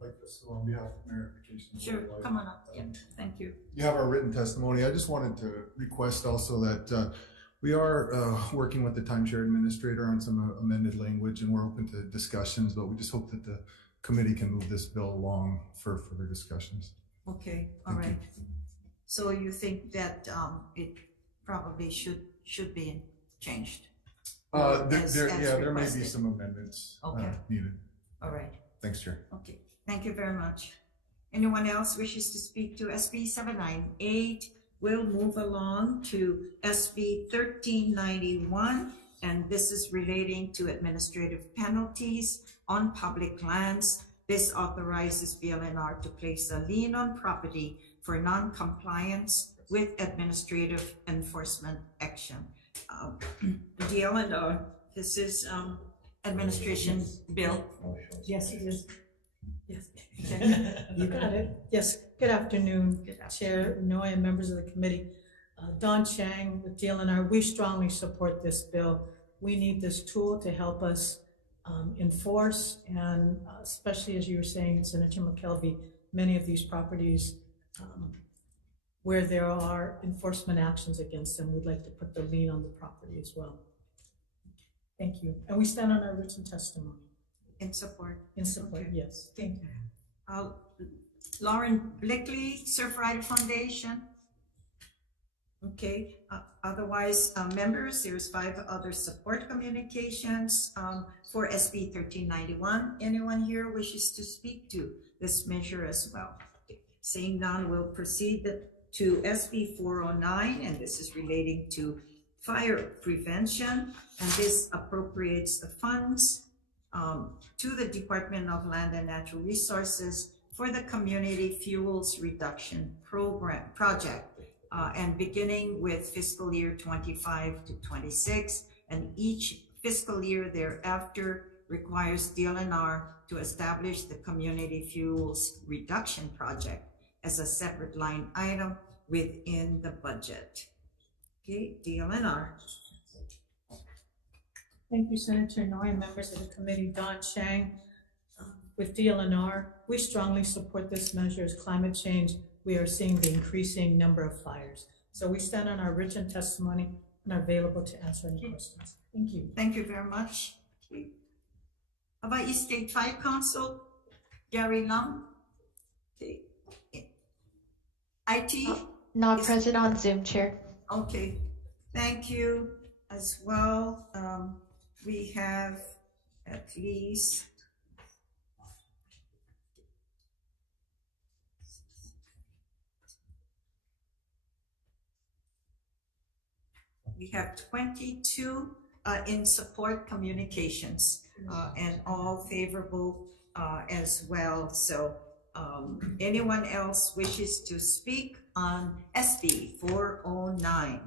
Like this, so on behalf of Marriott Vacations. Sure, come on up. Yeah, thank you. You have our written testimony. I just wanted to request also that we are working with the timeshare administrator on some amended language, and we're open to discussions, but we just hope that the committee can move this bill along for further discussions. Okay, all right. So you think that it probably should be changed? There may be some amendments needed. All right. Thanks, Chair. Okay, thank you very much. Anyone else wishes to speak to SB 798? We'll move along to SB 1391, and this is relating to administrative penalties on public lands. This authorizes BLNR to place a lien on property for non-compliance with administrative enforcement action. DLNR, this is administration bill. Yes, it is. Yes, you got it. Yes, good afternoon, Chair Noy and members of the committee. Don Chang with DLNR, we strongly support this bill. We need this tool to help us enforce, and especially as you were saying, Senator McKelvey, many of these properties where there are enforcement actions against them, we'd like to put the lien on the property as well. Thank you. And we stand on our written testimony. In support. In support, okay. Yes. Thank you. Lauren Blickley, Surfrider Foundation. Okay, otherwise, members, there's 5 other support communications for SB 1391. Anyone here wishes to speak to this measure as well? Seeing none, we'll proceed to SB 409, and this is relating to fire prevention, and this appropriates the funds to the Department of Land and Natural Resources for the Community Fuels Reduction Project, and beginning with fiscal year 25 to 26, and each fiscal year thereafter requires DLNR to establish the Community Fuels Reduction Project as a separate line item within the budget. Okay, DLNR. Thank you, Senator Noy, and members of the committee. Don Chang. With DLNR, we strongly support this measure. As climate change, we are seeing the increasing number of fires. So we stand on our written testimony and are available to answer any questions. Thank you. Thank you very much. Hawai'i State Fire Council, Gary Lum. Okay. IT? Not present on Zoom, Chair. Okay, thank you as well. We have at least we have 22 in support communications and all favorable as well. So anyone else wishes to speak on SB 409?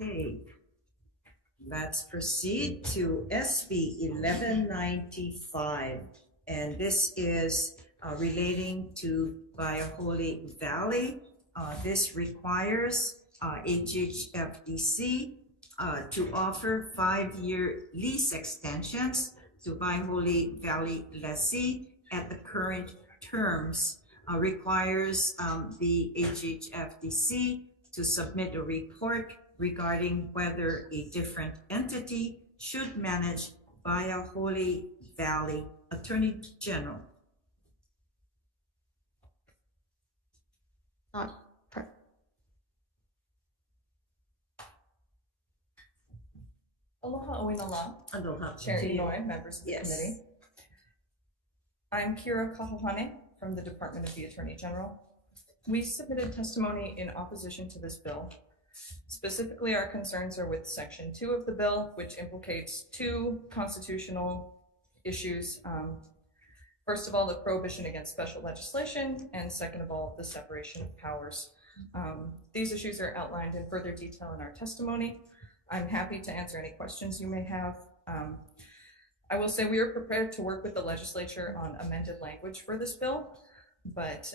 Okay, let's proceed to SB 1195, and this is relating to Waiahole Valley. This requires HHFDC to offer 5-year lease extensions to Waiahole Valley lessee at the current terms. Requires the HHFDC to submit a report regarding whether a different entity should manage Waiahole Valley. Attorney General. Aloha Oinala. Aloha. Chair Inouye, members of the committee. I'm Kira Kahohane from the Department of the Attorney General. We submitted testimony in opposition to this bill. Specifically, our concerns are with Section 2 of the bill, which implicates 2 constitutional issues. First of all, the prohibition against special legislation, and second of all, the separation of powers. These issues are outlined in further detail in our testimony. I'm happy to answer any questions you may have. I will say we are prepared to work with the legislature on amended language for this bill, but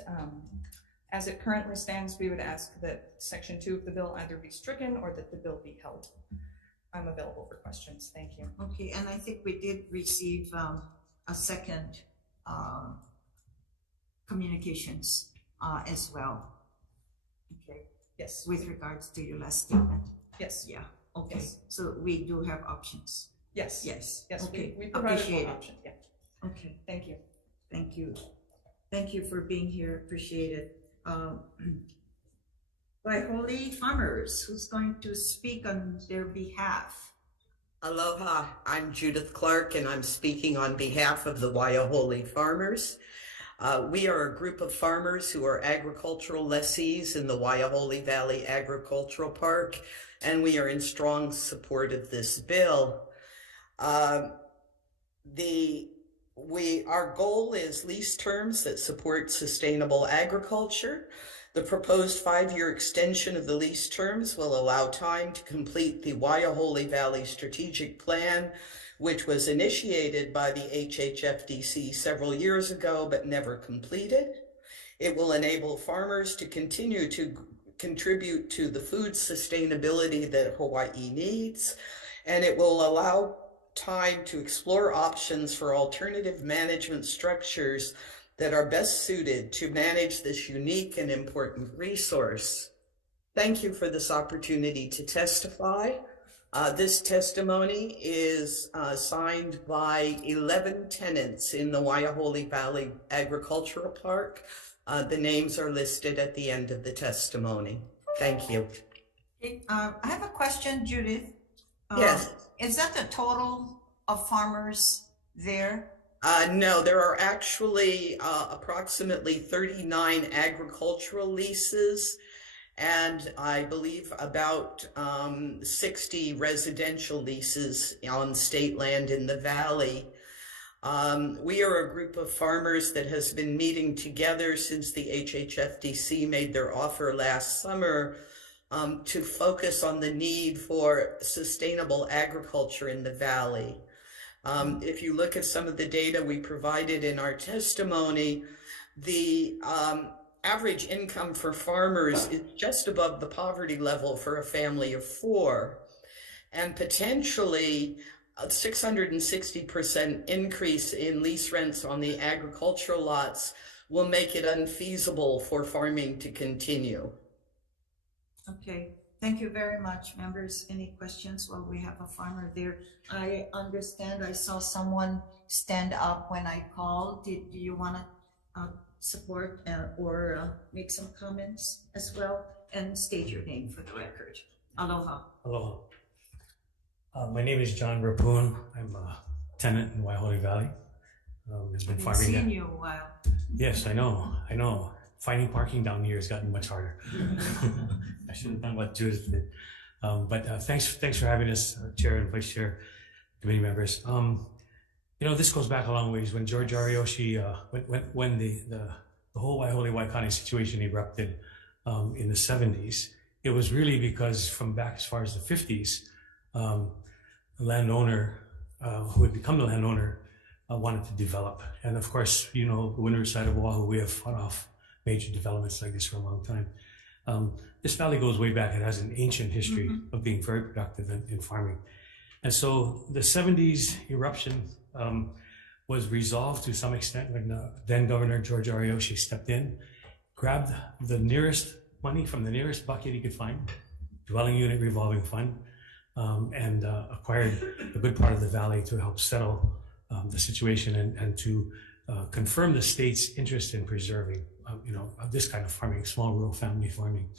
as it currently stands, we would ask that Section 2 of the bill either be stricken or that the bill be held. I'm available for questions. Thank you. Okay, and I think we did receive a second communications as well. Okay. Yes. With regards to your last statement. Yes. Yeah. Okay. Yes. So we do have options. Yes. Yes. Yes. Okay. We provided Appreciate one it. option. Yeah. Okay. Thank you. Thank you. Thank you for being here. Appreciate it. Waiahole farmers, who's going to speak on their behalf? Aloha, I'm Judith Clark, and I'm speaking on behalf of the Waiahole farmers. We are a group of farmers who are agricultural lessees in the Waiahole Valley Agricultural Park, and we are in strong support of this bill. Our goal is lease terms that support sustainable agriculture. The proposed 5-year extension of the lease terms will allow time to complete the Waiahole Valley Strategic Plan, which was initiated by the HHFDC several years ago but never completed. It will enable farmers to continue to contribute to the food sustainability that Hawaii needs, and it will allow time to explore options for alternative management structures that are best suited to manage this unique and important resource. Thank you for this opportunity to testify. This testimony is signed by 11 tenants in the Waiahole Valley Agricultural Park. The names are listed at the end of the testimony. Thank you. I have a question, Judith. Yes. Is that the total of farmers there? No, there are actually approximately 39 agricultural leases and I believe about 60 residential leases on state land in the valley. We are a group of farmers that has been meeting together since the HHFDC made their offer last summer to focus on the need for sustainable agriculture in the valley. If you look at some of the data we provided in our testimony, the average income for farmers is just above the poverty level for a family of 4, and potentially a 660% increase in lease rents on the agricultural lots will make it unfeasible for farming to continue. Okay, thank you very much, members. Any questions while we have a farmer there? I understand I saw someone stand up when I called. Do you want to support or make some comments as well? And state your name for the record. Aloha. Aloha. My name is John Rapoon. I'm a tenant in Waiahole Valley. I've been farming. Seen you a while. Yes, I know. Finding parking down here has gotten much harder. I should have done what Judith did. But thanks for having us, Chair and Vice Chair, committee members. This goes back a long ways. When George Ariyoshi, when the whole Waiahole Waikani situation erupted in the 70s, it was really because from back as far as the 50s, the landowner who had become the landowner wanted to develop. And of course, the winter side of Oahu, we have fought off major developments like this for a long time. This valley goes way back. It has an ancient history of being very productive in farming. And so the 70s eruption was resolved to some extent when then Governor George Ariyoshi stepped in, grabbed the nearest money from the nearest bucket he could find, dwelling unit revolving fund, and acquired a good part of the valley to help settle the situation and to confirm the state's interest in preserving this kind of farming, small rural family farming.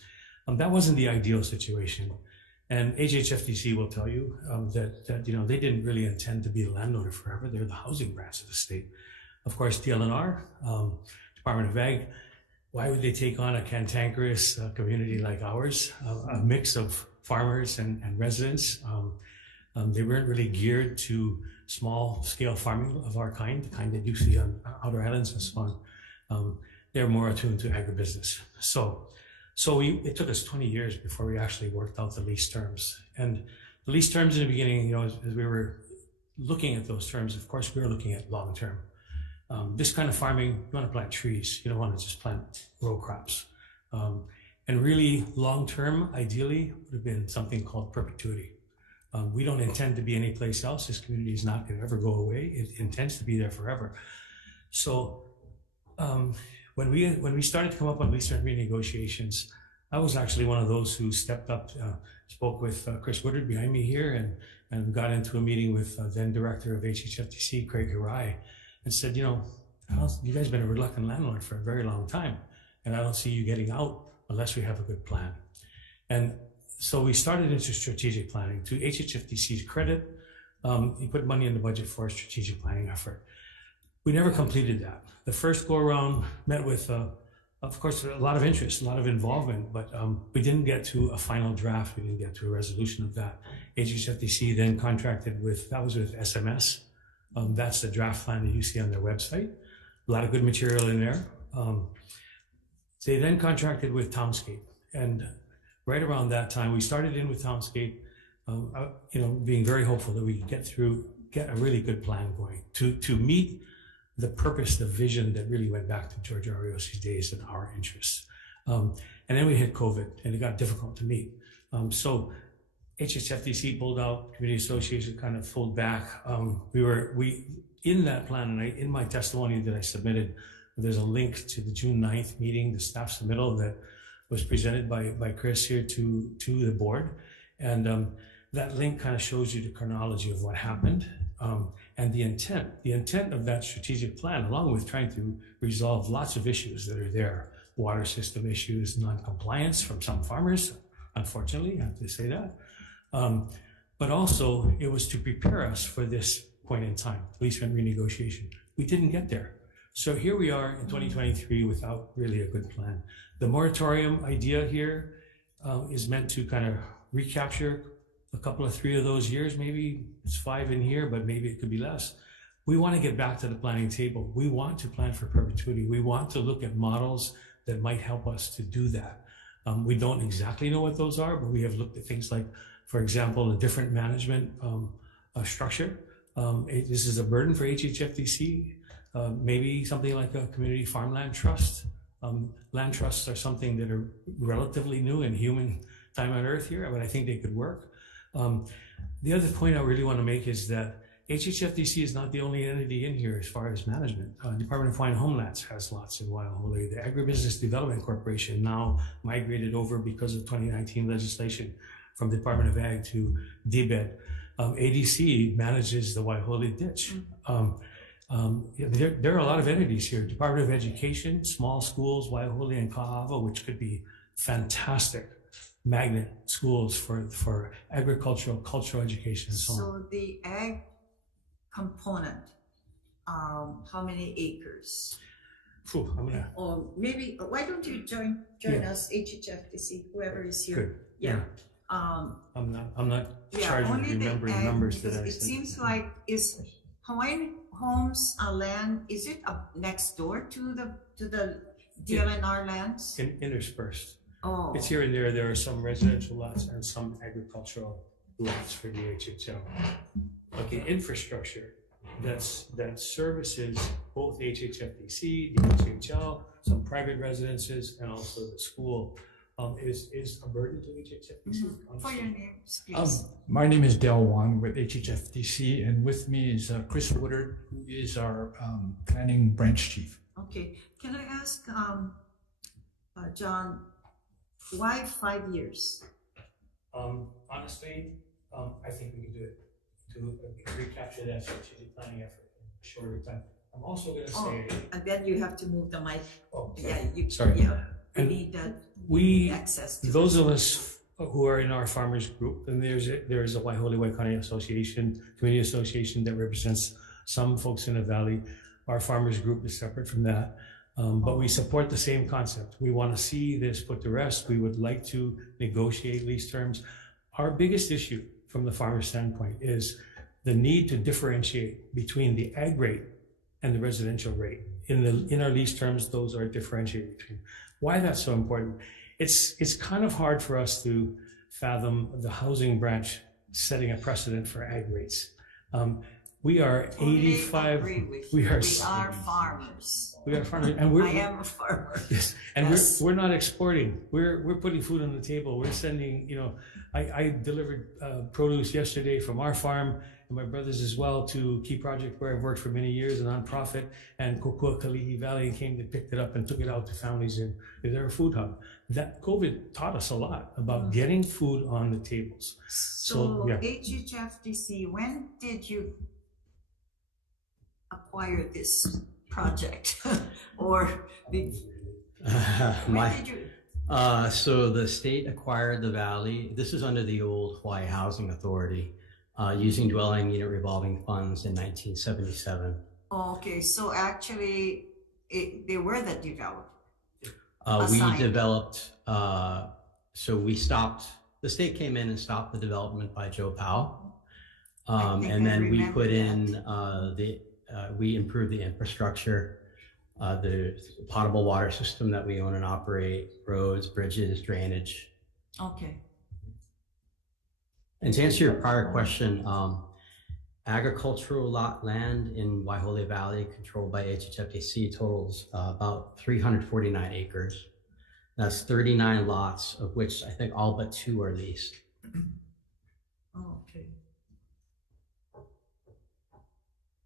That wasn't the ideal situation. And HHFDC will tell you that they didn't really intend to be the landowner forever. They're the housing branch of the state. Of course, DLNR, Department of Ag, why would they take on a cantankerous community like ours, a mix of farmers and residents? They weren't really geared to small scale farming of our kind, the kind that you see on outer islands and so on. They're more attuned to agribusiness. So it took us 20 years before we actually worked out the lease terms. And the lease terms in the beginning, as we were looking at those terms, of course, we were looking at long term. This kind of farming, you want to plant trees. You don't want to just plant row crops. And really long term, ideally, would have been something called perpetuity. We don't intend to be any place else. This community is not going to ever go away. It intends to be there forever. So when we started to come up on lease term renegotiations, I was actually one of those who stepped up, spoke with Chris Woodard behind me here, and got into a meeting with then director of HHFDC, Craig Hawai'i, and said, you guys have been a reluctant landlord for a very long time, and I don't see you getting out unless we have a good plan. And so we started into strategic planning. To HHFDC's credit, he put money in the budget for a strategic planning effort. We never completed that. The first go around met with, of course, a lot of interest, a lot of involvement, but we didn't get to a final draft. We didn't get to a resolution of that. HHFDC then contracted with SMS. That's the draft plan that you see on their website. A lot of good material in there. They then contracted with Townscape. And right around that time, we started in with Townscape, being very hopeful that we could get a really good plan going to meet the purpose, the vision that really went back to George Ariyoshi's days and our interests. And then we hit COVID and it got difficult to meet. So HHFDC pulled out, community association kind of pulled back. We in that plan, and in my testimony that I submitted, there's a link to the June 9th meeting, the staff submittal that was presented by Chris here to the board. And that link kind of shows you the chronology of what happened and the intent of that strategic plan, along with trying to resolve lots of issues that are there. Water system issues, non-compliance from some farmers, unfortunately, I have to say that. But also it was to prepare us for this point in time, lease rent renegotiation. We didn't get there. So here we are in 2023 without really a good plan. The moratorium idea here is meant to kind of recapture a couple of 3 of those years. Maybe it's 5 in here, but maybe it could be less. We want to get back to the planning table. We want to plan for perpetuity. We want to look at models that might help us to do that. We don't exactly know what those are, but we have looked at things like, for example, a different management structure. This is a burden for HHFDC. Maybe something like a community farmland trust. Land trusts are something that are relatively new in human time on earth here, but I think they could work. The other point I really want to make is that HHFDC is not the only entity in here as far as management. Department of Hawai'i and Homelands has lots in Waiahole. The Agribusiness Development Corporation now migrated over because of 2019 legislation from Department of Ag to DBED. ADC manages the Waiahole ditch. There are a lot of entities here. Department of Education, small schools, Waiahole and Ka'ava, which could be fantastic magnet schools for agricultural, cultural education and so on. So the ag component, how many acres? Or maybe, why don't you join us, HHFDC, whoever is here. Good. Yeah. I'm not charged with remembering numbers that I it seems like is Hawaiian Homes land, is it up next door to the DLNR lands? Interspersed. Oh. It's here and there. There are some residential lots and some agricultural lots for the HHL. But the infrastructure that services both HHFDC, the HHL, some private residences, and also the school is a burden to HHFDC. For your names, please. My name is Del Wong with HHFDC, and with me is Chris Woodard, who is our planning branch chief. Okay, can I ask, John, why 5 years? Honestly, I think we can do it to recapture that strategic planning effort in a shorter time. I'm also going to say, and then you have to move the mic. Oh, yeah, you. Sorry. Yeah, we need that. Access to those of us who are in our farmers group, and there's a Waiahole Waikani Association, community association that represents some folks in the valley. Our farmers group is separate from that, but we support the same concept. We want to see this put to rest. We would like to negotiate lease terms. Our biggest issue from the farmer standpoint is the need to differentiate between the ag rate and the residential rate. In our lease terms, those are differentiated between. Why that's so important? It's kind of hard for us to fathom the housing branch setting a precedent for ag rates. We are 85. We are farmers. We are farmers, and I am a farmer. Yes, and we're not exporting. We're putting food on the table. We're sending. I delivered produce yesterday from our farm and my brothers as well to Key Project, where I've worked for many years, a nonprofit, and Kokua Kalihi Valley came and picked it up and took it out to families in their food hub. That COVID taught us a lot about getting food on the tables. So yeah. HHFDC, when did you acquire this project? Or when did you? So the state acquired the valley. This is under the old Hawaii Housing Authority, using dwelling unit revolving funds in 1977. Okay, so actually they were the developer. We developed, so we stopped, the state came in and stopped the development by Joe Powell. And then we put in we improved the infrastructure, the potable water system that we own and operate, roads, bridges, drainage. Okay. And to answer your prior question, agricultural lot land in Waiahole Valley controlled by HHFDC totals about 349 acres. That's 39 lots, of which I think all but 2 are leased. Okay.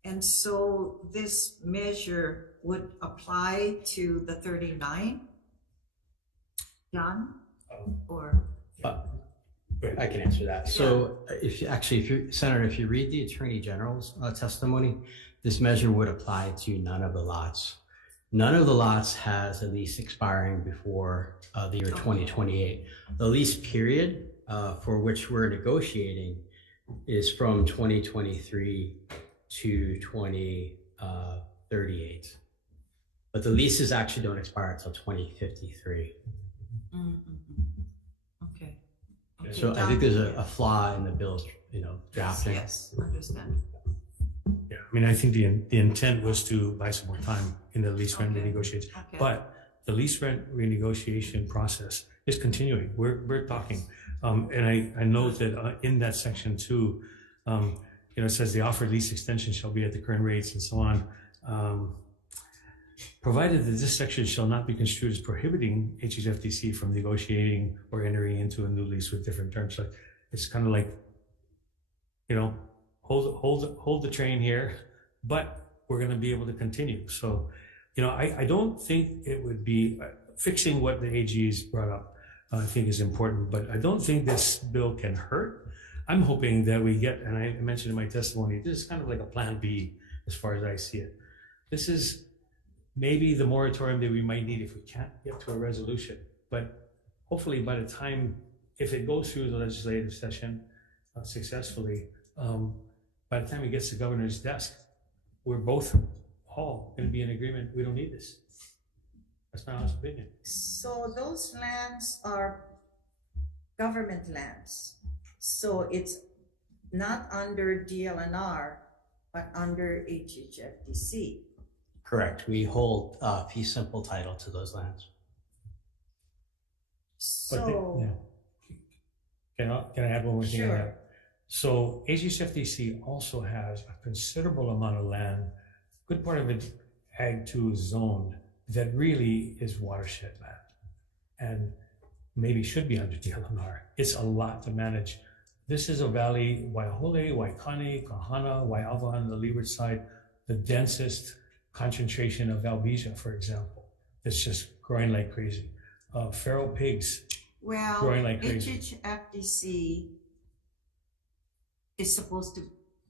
And so this measure would apply to the 39, John? Or? I can answer that. So if you read the Attorney General's testimony, this measure would apply to none of the lots. None of the lots has a lease expiring before the year 2028. The lease period for which we're negotiating is from 2023 to 2038. But the leases actually don't expire until 2053. Okay. So I think there's a flaw in the bill's, drafting. Yes, understand. Yeah, I mean, I think the intent was to buy some more time in the lease rent renegotiations, but the lease rent renegotiation process is continuing. We're talking, and I know that in that section too, it says the offered lease extension shall be at the current rates and so on. Provided that this section shall not be construed as prohibiting HHFDC from negotiating or entering into a new lease with different terms. So it's kind of like, hold the train here, but we're going to be able to continue. So, I don't think it would be fixing what the AG's brought up. I think is important, but I don't think this bill can hurt. I'm hoping that we get, and I mentioned in my testimony, this is kind of like a plan B as far as I see it. This is maybe the moratorium that we might need if we can't get to a resolution. But hopefully by the time, if it goes through the legislative session successfully, by the time it gets to the governor's desk, we're both all going to be in agreement. We don't need this. That's my honest opinion. So those lands are government lands. So it's not under DLNR, but under HHFDC. Correct. We hold fee simple title to those lands. So, Can I add one more thing? Sure. So HHFDC also has a considerable amount of land, good part of it Ag 2 zoned, that really is watershed land and maybe should be under DLNR. It's a lot to manage. This is a valley, Waihole, Waikani, Kahana, Waiawa on the leeward side, the densest concentration of Albizia, for example. It's just growing like crazy. Feral pigs growing like crazy. HHFDC is supposed to,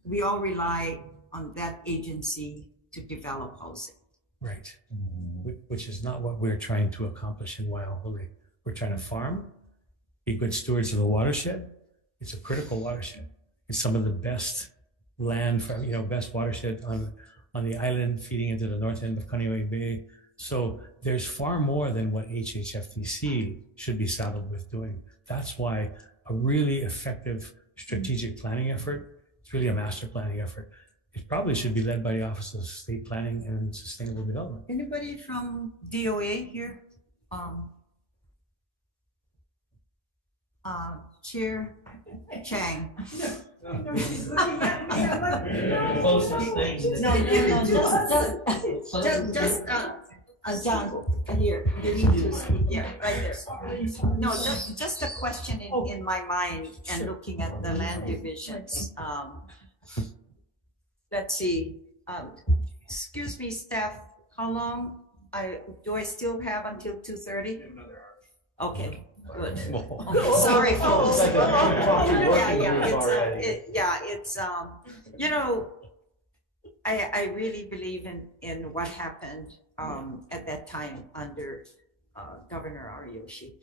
we all rely on that agency to develop housing. Right. Which is not what we're trying to accomplish in Waihole. We're trying to farm, be good stewards of the watershed. It's a critical watershed. It's some of the best land for, best watershed on the island feeding into the north end of Kaneohe Bay. So there's far more than what HHFDC should be saddled with doing. That's why a really effective strategic planning effort, it's really a master planning effort. It probably should be led by the Office of State Planning and Sustainable Development. Anybody from DOA here? Chair Chang. John, here, you need to speak, yeah, right there. No, just a question in my mind and looking at the land divisions. Let's see, excuse me, staff, how long do I still have until 2:30? Okay. Good. Okay, sorry, folks. I really believe in what happened at that time under Governor Ariyoshi.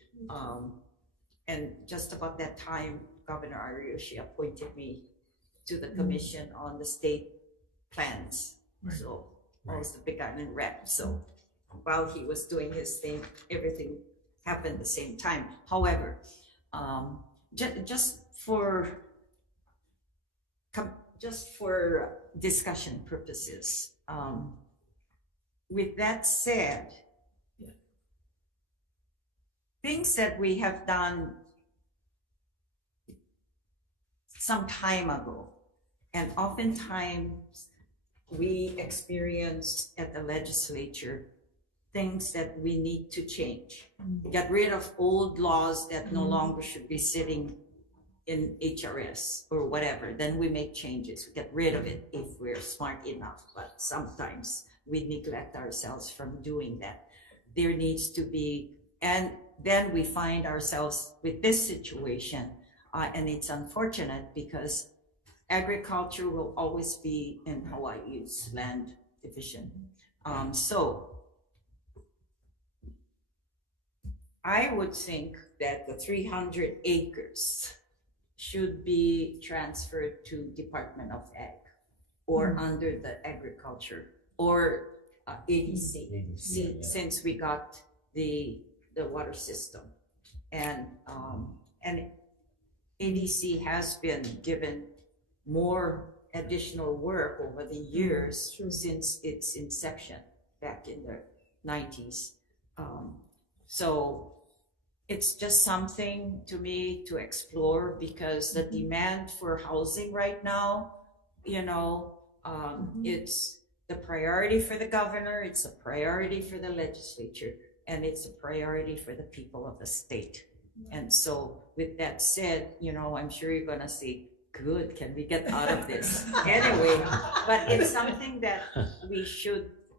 And just about that time, Governor Ariyoshi appointed me to the commission on the state plans. Right. So I was the Big Island rep. So while he was doing his thing, everything happened at the same time. However, just for discussion purposes, with that said, things that we have done some time ago, and oftentimes we experience at the legislature things that we need to change. Get rid of old laws that no longer should be sitting in HRS or whatever. Then we make changes. We get rid of it if we're smart enough, but sometimes we neglect ourselves from doing that. There needs to be, and then we find ourselves with this situation And it's unfortunate because agriculture will always be in Hawaii's land division. So I would think that the 300 acres should be transferred to Department of Ag or under the agriculture or ADC, since we got the water system. And ADC has been given more additional work over the years since its inception back in the 90s. So it's just something to me to explore, because the demand for housing right now, you know, it's the priority for the governor, it's a priority for the legislature, and it's a priority for the people of the state. And so with that said, you know, I'm sure you're gonna say, good, can we get out of this? Anyway, but it's something that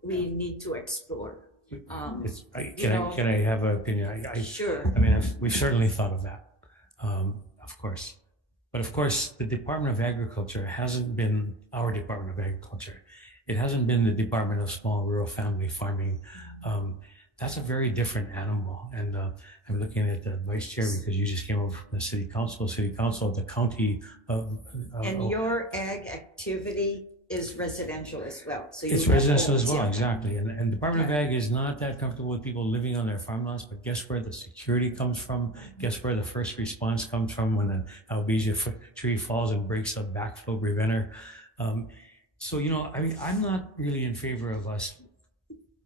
we need to explore. Can I have an opinion? Sure. I mean, we've certainly thought of that, of course. But of course, the Department of Agriculture hasn't been our Department of Agriculture. It hasn't been the Department of Small Rural Family Farming. That's a very different animal. And I'm looking at the vice chair because you just came over from the city council of the county of. And your ag activity is residential as well. So It's residential as well, exactly. And Department of Ag is not that comfortable with people living on their farmlands, but guess where the security comes from? Guess where the first response comes from when an albizia tree falls and breaks a backflow preventer? So, you know, I mean, I'm not really in favor of us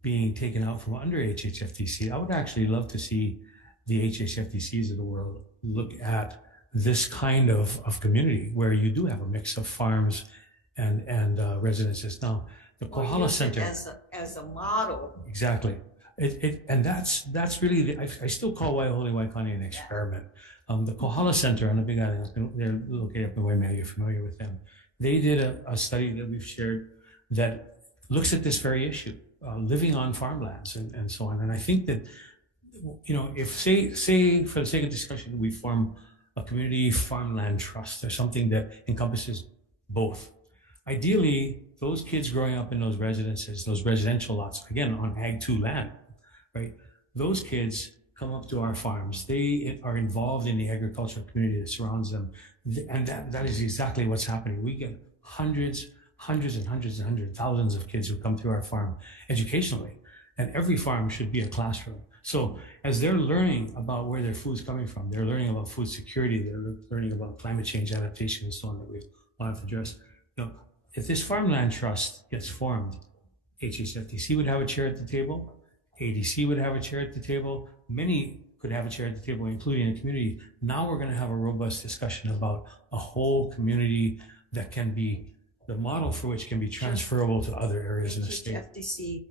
being taken out from under HHFDC. I would actually love to see the HHFDCs of the world look at this kind of community where you do have a mix of farms and residences. Now, the Kohala Center as a model. Exactly. And that's really I still call Waiahole Waikani an experiment. The Kohala Center on the Big Island, they're located up in Waimea. You're familiar with them. They did a study that we've shared that looks at this very issue, living on farmlands and so on. And I think that, you know, if say for the sake of discussion, we form a community farmland trust or something that encompasses both. Ideally, those kids growing up in those residences, those residential lots, again, on Ag 2 land, right? Those kids come up to our farms. They are involved in the agricultural community that surrounds them. And that is exactly what's happening. We get hundreds, thousands of kids who come through our farm educationally. And every farm should be a classroom. So as they're learning about where their food's coming from, they're learning about food security, they're learning about climate change adaptation and so on that we want to address. You know, if this farmland trust gets formed, HHFDC would have a chair at the table, ADC would have a chair at the table, many could have a chair at the table, including the community. Now we're going to have a robust discussion about a whole community that can be the model for which can be transferable to other areas in the state. HHFDC,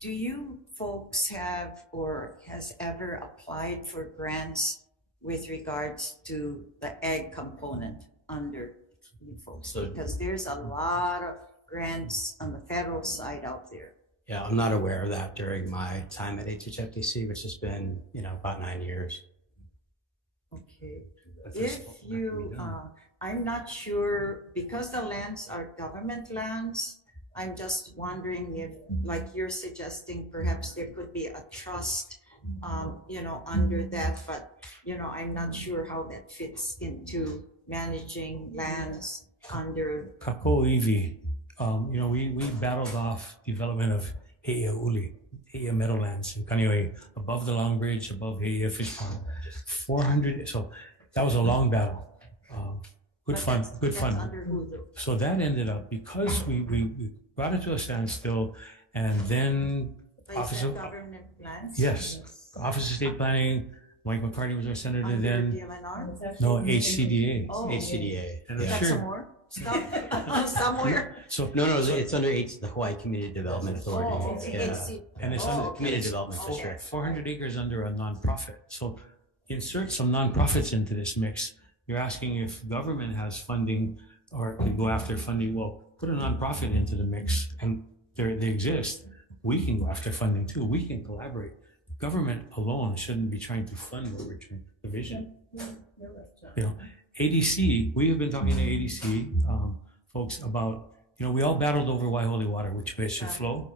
do you folks have or has ever applied for grants with regards to the ag component under you folks? Because there's a lot of grants on the federal side out there. Yeah, I'm not aware of that during my time at HHFDC, which has been, you know, about 9 years. Okay. If you, I'm not sure, because the lands are government lands, I'm just wondering if, like you're suggesting, perhaps there could be a trust, you know, under that, but, you know, I'm not sure how that fits into managing lands under. Kako'iwi, you know, we battled off development of Heia Uli, Heia Meadowlands in Kaneohe, above the Long Bridge, above Heia Fish Pond. 400, so that was a long battle. Good fun. So that ended up, because we brought it to a standstill, and then Office of Government Plans? Yes, Office of State Planning, Mike McCartney was our senator then. DLNR? No, HCDA. Oh, HCDA. And yeah. Some more stuff somewhere? So no, it's under the Hawaii Community Development Authority. Oh, okay. Yeah. And it's under the Community Development District. 400 acres under a nonprofit. So insert some nonprofits into this mix. You're asking if government has funding or can go after funding. Well, put a nonprofit into the mix, and they exist. We can go after funding too. We can collaborate. government alone shouldn't be trying to fund what we're trying, the vision. You're right, John. You know, ADC, we have been talking to ADC folks about, you know, we all battled over Waiahole water, which way it should flow.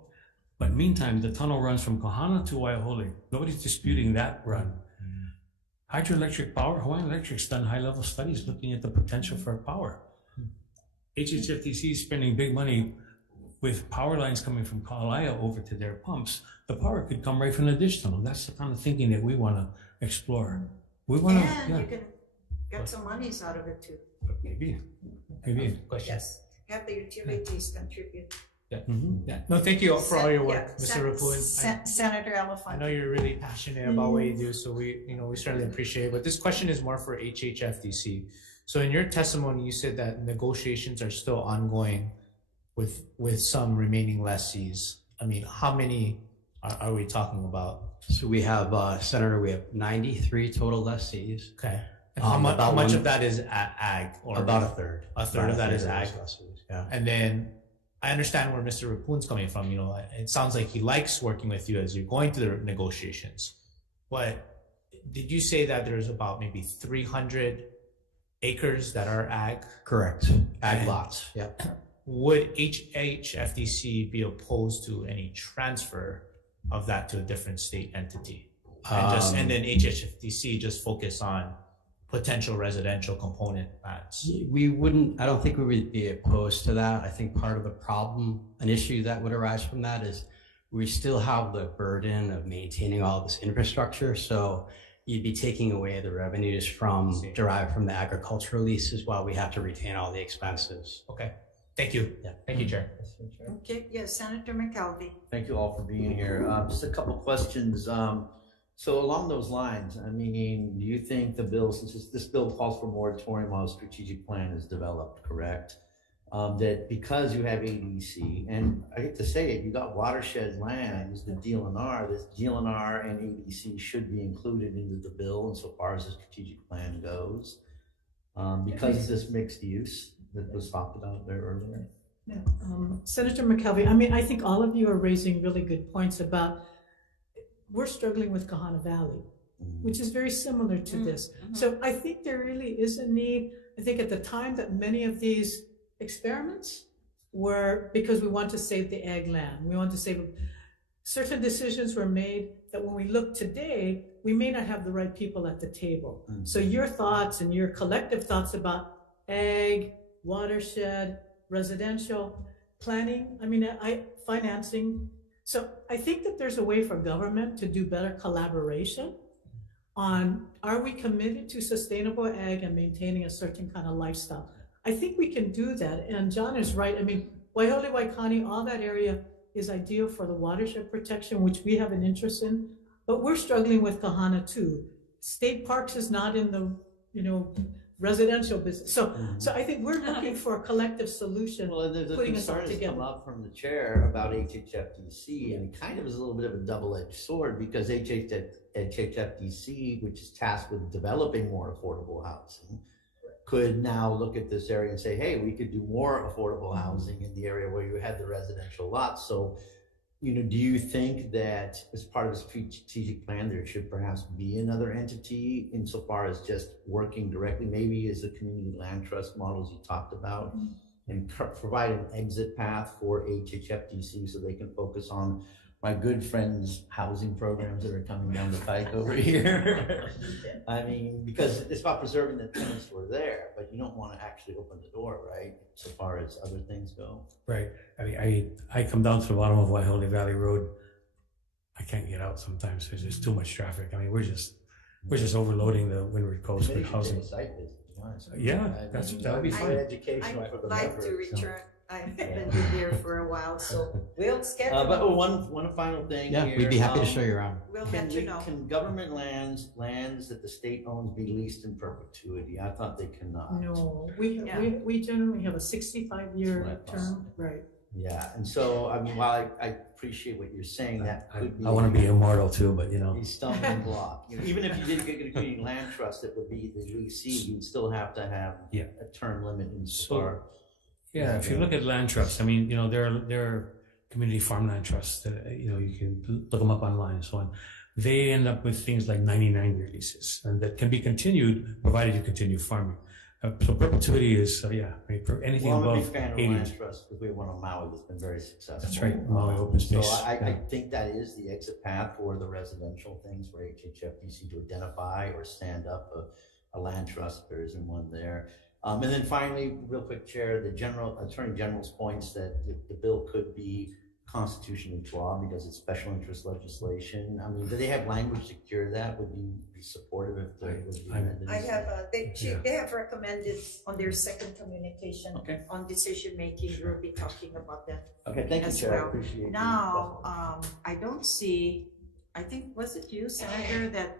But meantime, the tunnel runs from Kahana to Waiahole. Nobody's disputing that run. Hydroelectric power, Hawaiian Electric's done high-level studies looking at the potential for power. HHFTC is spending big money with power lines coming from Kalaia over to their pumps. The power could come right from the dish tunnel. That's the kind of thinking that we want to explore. We want to, And you can get some monies out of it too. Maybe. Yes, have the utilities contribute. Yeah. Yeah. No, thank you for all your work, Yeah, Mr. Rapun. Senator I Elefante. know you're really passionate about what you do, so we certainly appreciate it. But this question is more for HHFDC. So in your testimony, you said that negotiations are still ongoing with some remaining lessees. I mean, how many are we talking about? So we have, Senator, we have 93 total lessees. Okay. And how much of that is ag? Or about a third. A third of that is ag. Lessees, yeah. And then I understand where Mr. Rapun's coming from. You know, it sounds like he likes working with you as you're going through the negotiations. But did you say that there's about maybe 300 acres that are ag? Correct. Ag lots. Yep. Would HHFDC be opposed to any transfer of that to a different state entity? And then HHFDC just focus on potential residential component lands? We wouldn't, I don't think we would be opposed to that. I think part of the problem, an issue that would arise from that is we still have the burden of maintaining all this infrastructure. So you'd be taking away the revenues derived from the agricultural leases while we have to retain all the expenses. Okay. Thank you. Yeah. Thank you, Chair. Okay, yes, Senator McKelvey. Thank you all for being here. Just a couple questions. So along those lines, I mean, do you think the bill, since this bill calls for moratorium while a strategic plan is developed, correct? That because you have ADC, and I hate to say it, you got watershed lands, the DLNR, this DLNR and ADC should be included into the bill insofar as the strategic plan goes. Because of this mixed use that was talked about there earlier. Yeah. Senator McKelvey, I mean, I think all of you are raising really good points about we're struggling with Kahana Valley, which is very similar to this. So I think there really is a need. I think at the time that many of these experiments were because we want to save the ag land, we want to save certain decisions were made that when we look today, we may not have the right people at the table. So your thoughts and your collective thoughts about ag, watershed, residential, planning, I mean, financing. So I think that there's a way for government to do better collaboration on, are we committed to sustainable ag and maintaining a certain kind of lifestyle? I think we can do that. And John is right. I mean, Waiahole, Waikani, all that area is ideal for the watershed protection, which we have an interest in, but we're struggling with Kahana too. State parks is not in the, residential business. So I think we're looking for a collective solution. Well, there's a putting us all concern that's together. come up from the chair about HHFDC, and it kind of is a little bit of a double-edged sword because HHFDC, which is tasked with developing more affordable housing, could now look at this area and say, hey, we could do more affordable housing in the area where you had the residential lots. So, do you think that as part of the strategic plan, there should perhaps be another entity insofar as just working directly, maybe as the community land trust models you talked about, and provide an exit path for HHFDC so they can focus on my good friends' housing programs that are coming down the pike over here? I mean, because it's about preserving the tenants who are there, but you don't want to actually open the door, right? So far as other things go. Right. I mean, I come down to the bottom of Waiahole Valley Road. I can't get out sometimes because there's too much traffic. I mean, we're just overloading the Windward Coast with housing. Yeah, that would be fun. I'd like to return. I've been here for a while, so we'll schedule. But one final thing Yeah, here. we'd be happy to show you around. We'll let you know. Can government lands that the state owns be leased in perpetuity? I thought they cannot. No, we generally have a 65-year term, right? Yeah, and so, I mean, while I appreciate what you're saying, that could be. I want to be immortal too, but a stumbling block. Even if you did get a community land trust, it would be the leasing, you'd still have to have a term limit in far. Yeah, if you look at land trusts, I mean, there are community farmland trusts that, you can look them up online and so on. They end up with things like 99-year leases, and that can be continued provided you continue farming. So perpetuity is, for anything Well, I'm a above big fan of 80. land trust because we have one on Maui that's been very successful. That's right, Maui open space. So I think that is the exit path for the residential things for HHFDC to identify or stand up a land trust. There isn't one there. And then finally, real quick, Chair, the Attorney General's points that the bill could be constitutionally flawed because it's special interest legislation. I mean, do they have language to cure that? Would you be supportive if they would be amended? I have, they have recommended on their second communication on decision making, we'll be talking about that. Okay, thank you, as Chair. well. I appreciate it. Now, I don't see, I think, was it you, Senator, that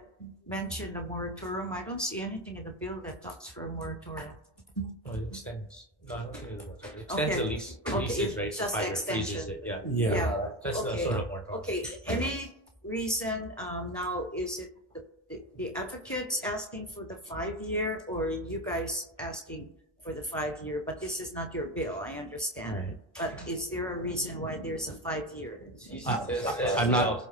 mentioned a moratorium? I don't see anything in the bill that talks for a moratorium. Oh, it extends. No, I don't think it extends the lease. Leases, right? Just the extension. Freezes it, yeah. That's the Okay. sort of moratorium. Okay, any reason, now, is it the advocates asking for the 5-year, or are you guys asking for the 5-year? But this is not your bill, I understand. Right. But is there a reason why there's a 5-year? I'm not.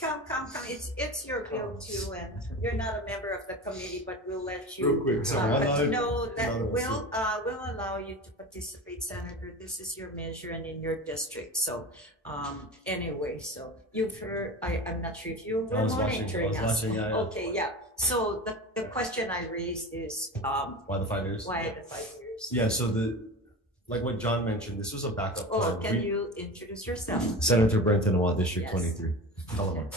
Come, it's your bill too, and you're not a member of the committee, but we'll let you. Real quick, sorry. But know that we'll allow you to participate, Senator. This is your measure and in your district. So, anyway, so you've heard, I'm not sure if you were monitoring us. Okay, yeah. So the question I raised is, why the 5 years? Why the 5 years? Yeah, so like what John mentioned, this was a backup plan. Oh, can you introduce yourself? Senator Brenton, Awad District Yes. 23. Hello.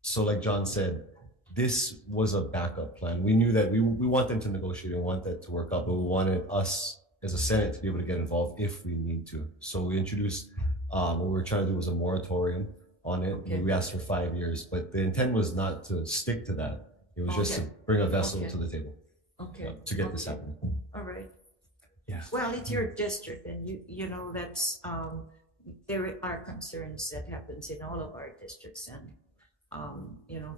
So like John said, this was a backup plan. We knew that we want them to negotiate and want that to work out, but we wanted us as a Senate to be able to get involved if we need to. So we introduced, what we were trying to do was a moratorium on it. Okay. We asked for 5 years, but the intent was not to stick to that. It was just to bring a vessel to the table. Okay. To get this happening. All right. Yeah. Well, it's your district, and you know that's there are concerns that happens in all of our districts, and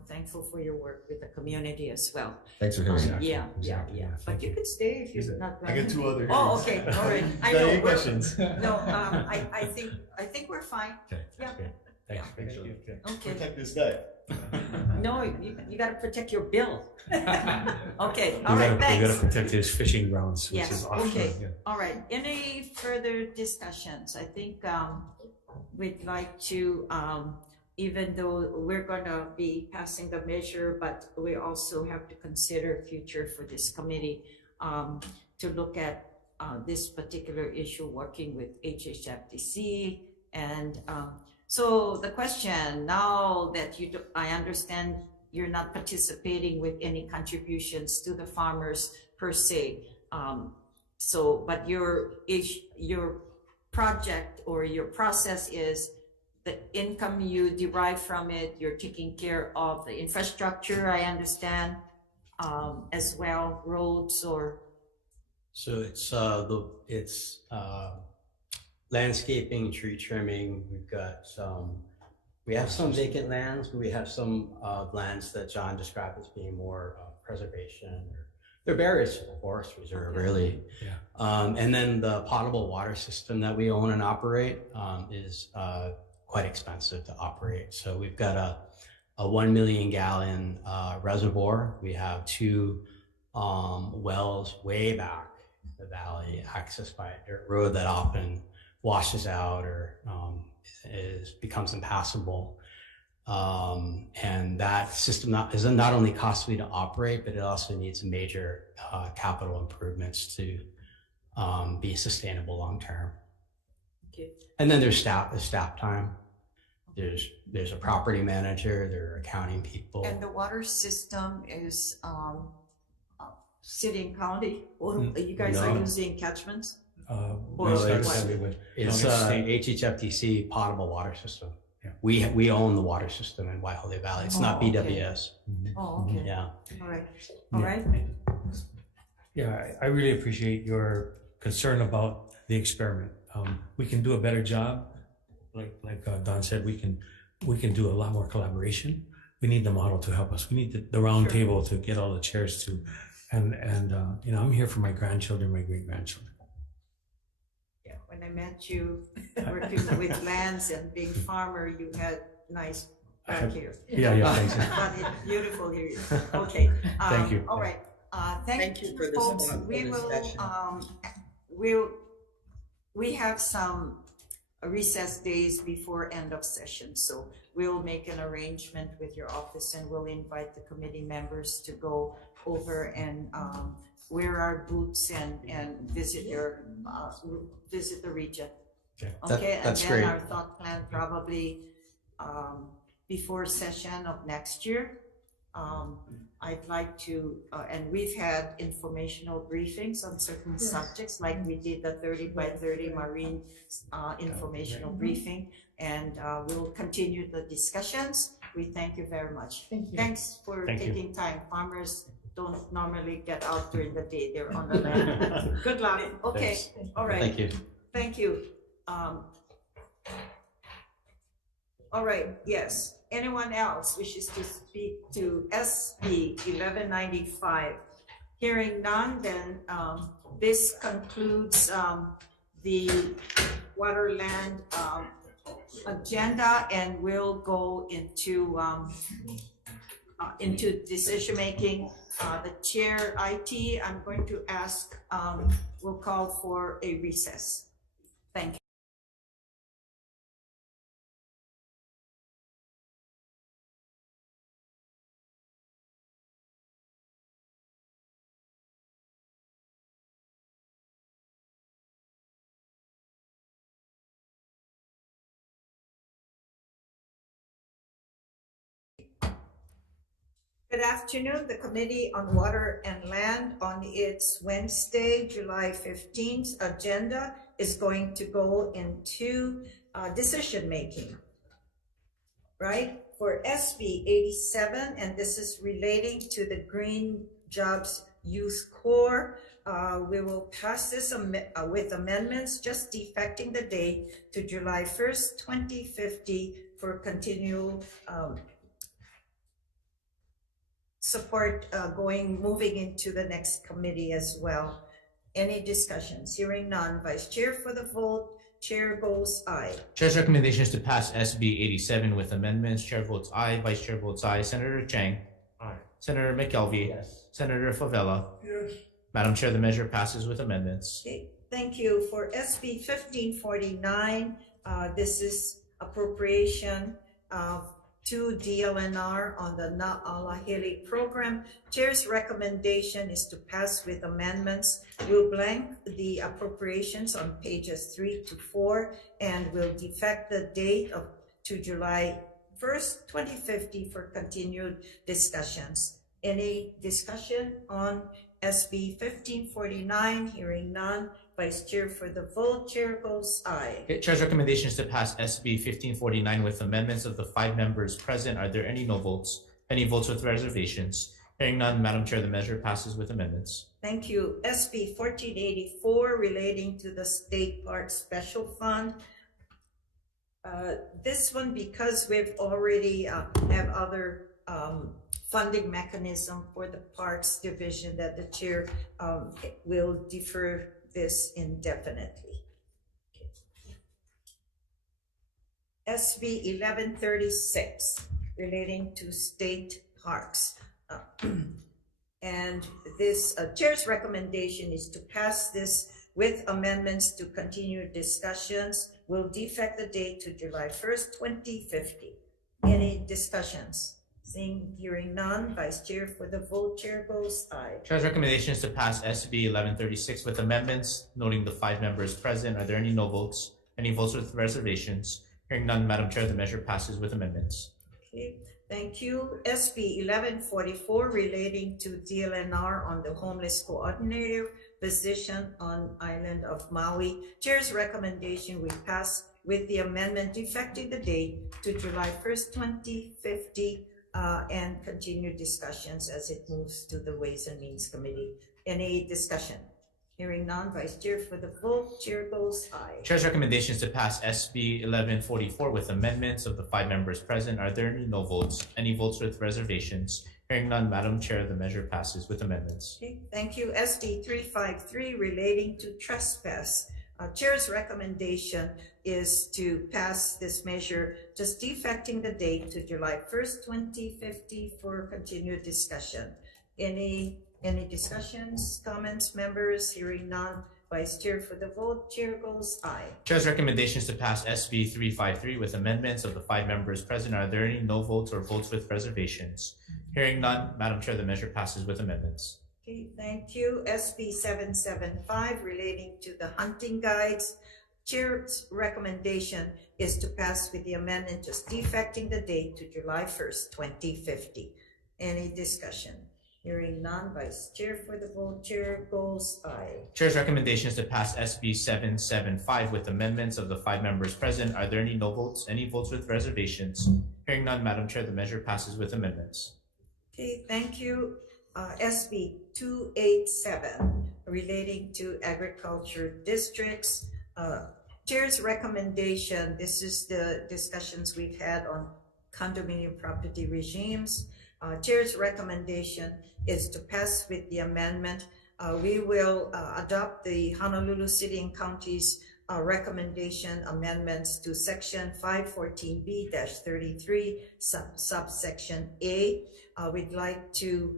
thankful for your work with the community as well. Thanks for hearing that. Yeah. But you could stay if you're not. I get 2 other. Oh, okay, all right. I Got know. any questions? No, I think we're fine. Okay. Yeah. Thanks. Thanks, John. Okay. Protect this guy. No, you got to protect your bill. Okay, all We right, gotta thanks. protect his fishing grounds, which Yes, is offshore. okay, Yeah. all right. Any further discussions? I think we'd like to, even though we're gonna be passing the measure, but we also have to consider future for this committee to look at this particular issue, working with HHFDC. And so the question now that I understand you're not participating with any contributions to the farmers per se. But your project or your process is the income you derive from it, you're taking care of the infrastructure, I understand, as well, roads or. So it's landscaping, tree trimming. We have some vacant lands, but we have some lands that John described as being more preservation. They're various forest reserve, really. Yeah. And then the potable water system that we own and operate is quite expensive to operate. So we've got a 1 million gallon reservoir. We have 2 wells way back in the valley, accessed by a dirt road that often washes out or becomes impassable. And that system is not only costly to operate, but it also needs major capital improvements to be sustainable long term. Okay. And then there's staff time. There's a property manager, there are accounting people. And the water system is city and county, or you guys are using catchments? It's HHFDC potable water system. Yeah. We own the water system in Waiholei Valley. It's not BWS. Oh, okay. Yeah. All right. Yeah, I really appreciate your concern about the experiment. We can do a better job. Like Don said, we can do a lot more collaboration. We need the model to help us. We need the round table to get all the chairs to, and I'm here for my grandchildren, my great grandchildren. when I met you, working with lands and being farmer, you had nice back here. Yeah, thanks. But it's beautiful here. Okay. Thank you. All right. Thank you for this folks. thoughtful We will, discussion. we have some recess days before end of session. So we'll make an arrangement with your office and we'll invite the committee members to go over and wear our boots and visit visit the region. Okay, that's and then great. our thought plan probably before session of next year. I'd like to, and we've had informational briefings on certain subjects, like we did the 30 by 30 marine informational briefing, and we'll continue the discussions. We thank you very much. Thanks for taking time. Farmers don't normally get out during the day, they're on the land. Good luck. Okay, all right. Thank you. Thank you. All right, yes. Anyone else wishes to speak to SB 1195? Hearing none, then this concludes the Waterland agenda, and we'll go into decision making. The chair IT, I'm going to ask, we'll call for a recess. Thank you. Good afternoon. The Committee on Water and Land on its Wednesday, July 15th agenda is going to go into decision making, right? For SB 87, and this is relating to the Green Jobs Youth Corps. We will pass this with amendments, just defecting the date to July 1st, 2050 for continual support moving into the next committee as well. Any discussions? Hearing none. Vice Chair for the vote. Chair goes aye. Chair's recommendation is to pass SB 87 with amendments. Chair votes aye. Vice Chair votes aye. Senator Chang. Aye. Senator McKelvey. Yes. Senator Favela. Yes. Madam Chair, the measure passes with amendments. Okay, thank you. For SB 1549, this is appropriation to DLNR on the Na'alahili program. Chair's recommendation is to pass with amendments. We'll blank the appropriations on pages 3 to 4 and we'll defect the date to July 1st, 2050 for continued discussions. Any discussion on SB 1549? Hearing none. Vice Chair for the vote. Chair goes aye. Okay, Chair's recommendation is to pass SB 1549 with amendments of the 5 members present. Are there any no votes? Any votes with reservations? Hearing none, Madam Chair, the measure passes with amendments. Thank you. SB 1484 relating to the State Park Special Fund. This one, because we've already have other funding mechanism for the Parks Division, that the Chair will defer this indefinitely. Okay. SB 1136 relating to state parks. And this Chair's recommendation is to pass this with amendments to continue discussions. We'll defect the date to July 1st, 2050. Any discussions? Seeing, hearing none, Vice Chair for the vote. Chair goes aye. Chair's recommendation is to pass SB 1136 with amendments, noting the 5 members present. Are there any no votes? Any votes with reservations? Hearing none, Madam Chair, the measure passes with amendments. Okay, thank you. SB 1144 relating to DLNR on the homeless coordinator position on island of Maui. Chair's recommendation, we pass with the amendment defecting the date to July 1st, 2050. And continue discussions as it moves to the Ways and Means Committee. Any discussion? Hearing none, Vice Chair for the vote. Chair goes aye. Chair's recommendation is to pass SB 1144 with amendments of the 5 members present. Are there any no votes? Any votes with reservations? Hearing none, Madam Chair, the measure passes with amendments. Okay, thank you. SB 353 relating to trespass. Chair's recommendation is to pass this measure, just defecting the date to July 1st, 2050 for continued discussion. Any discussions, comments, members? Hearing none. Vice Chair for the vote. Chair goes aye. Chair's recommendation is to pass SB 353 with amendments of the 5 members present. Are there any no votes or votes with reservations? Hearing none, Madam Chair, the measure passes with amendments. Okay, thank you. SB 775 relating to the hunting guides. Chair's recommendation is to pass with the amendment just defecting the date to July 1st, 2050. Any discussion? Hearing none. Vice Chair for the vote. Chair goes aye. Chair's recommendation is to pass SB 775 with amendments of the 5 members present. Are there any no votes, any votes with reservations? Hearing none, Madam Chair, the measure passes with amendments. Okay, thank you. SB 287 relating to agriculture districts. Chair's recommendation, this is the discussions we've had on condominium property regimes. Chair's recommendation is to pass with the amendment. We will adopt the Honolulu City and County's recommendation amendments to section 514B-33 subsection A. We'd like to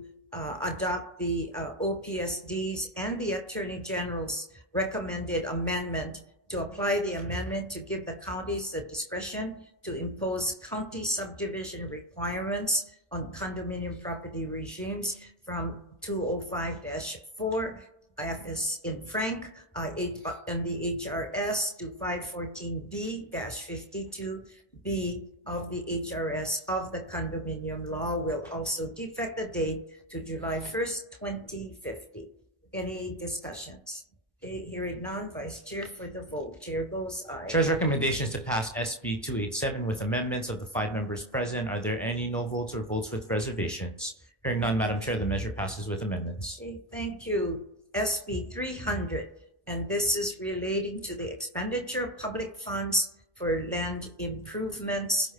adopt the OPSD's and the Attorney General's recommended amendment to apply the amendment to give the counties the discretion to impose county subdivision requirements on condominium property regimes from 205-4 F in Frank and the HRS to 514B-52B of the HRS of the condominium law will also defect the date to July 1st, 2050. Any discussions? Okay, hearing none. Vice Chair for the vote. Chair goes aye. Chair's recommendation is to pass SB 287 with amendments of the 5 members present. Are there any no votes or votes with reservations? Hearing none, Madam Chair, the measure passes with amendments. Okay, thank you. SB 300, and this is relating to the expenditure of public funds for land improvements.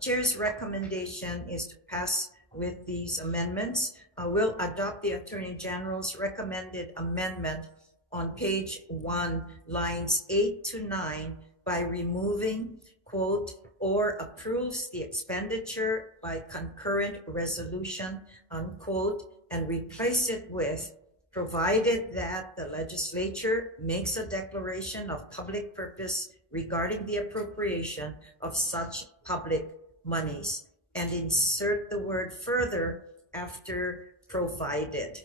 Chair's recommendation is to pass with these amendments. We'll adopt the Attorney General's recommended amendment on page 1, lines 8 to 9 by removing, quote, or approves the expenditure by concurrent resolution, unquote, and replace it with, provided that the legislature makes a declaration of public purpose regarding the appropriation of such public monies, and insert the word further after provided.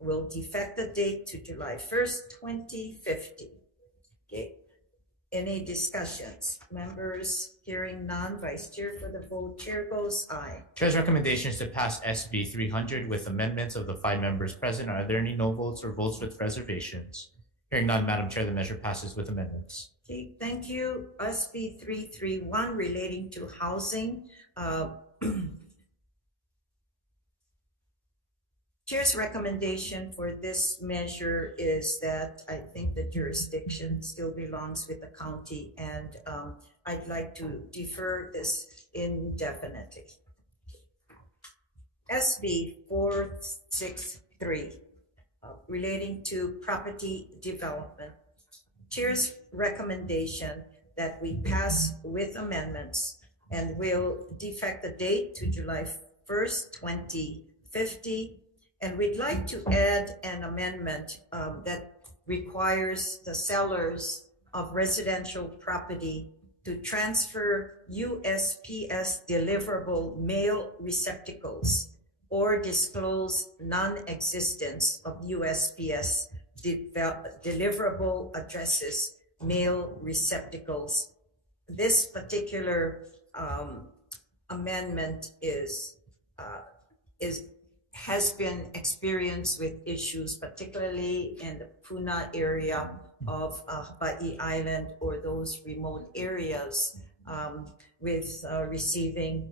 Will defect the date to July 1st, 2050. Okay. Any discussions? Members, hearing none. Vice Chair for the vote. Chair goes aye. Chair's recommendation is to pass SB 300 with amendments of the 5 members present. Are there any no votes or votes with reservations? Hearing none, Madam Chair, the measure passes with amendments. Okay, thank you. SB 331 relating to housing. Chair's recommendation for this measure is that I think the jurisdiction still belongs with the county, and I'd like to defer this indefinitely. SB 463 relating to property development. Chair's recommendation that we pass with amendments and will defect the date to July 1st, 2050. And we'd like to add an amendment that requires the sellers of residential property to transfer USPS deliverable mail receptacles or disclose non-existence of USPS deliverable addresses, mail receptacles. This particular amendment has been experienced with issues, particularly in the Puna area of Hawai'i Island or those remote areas with receiving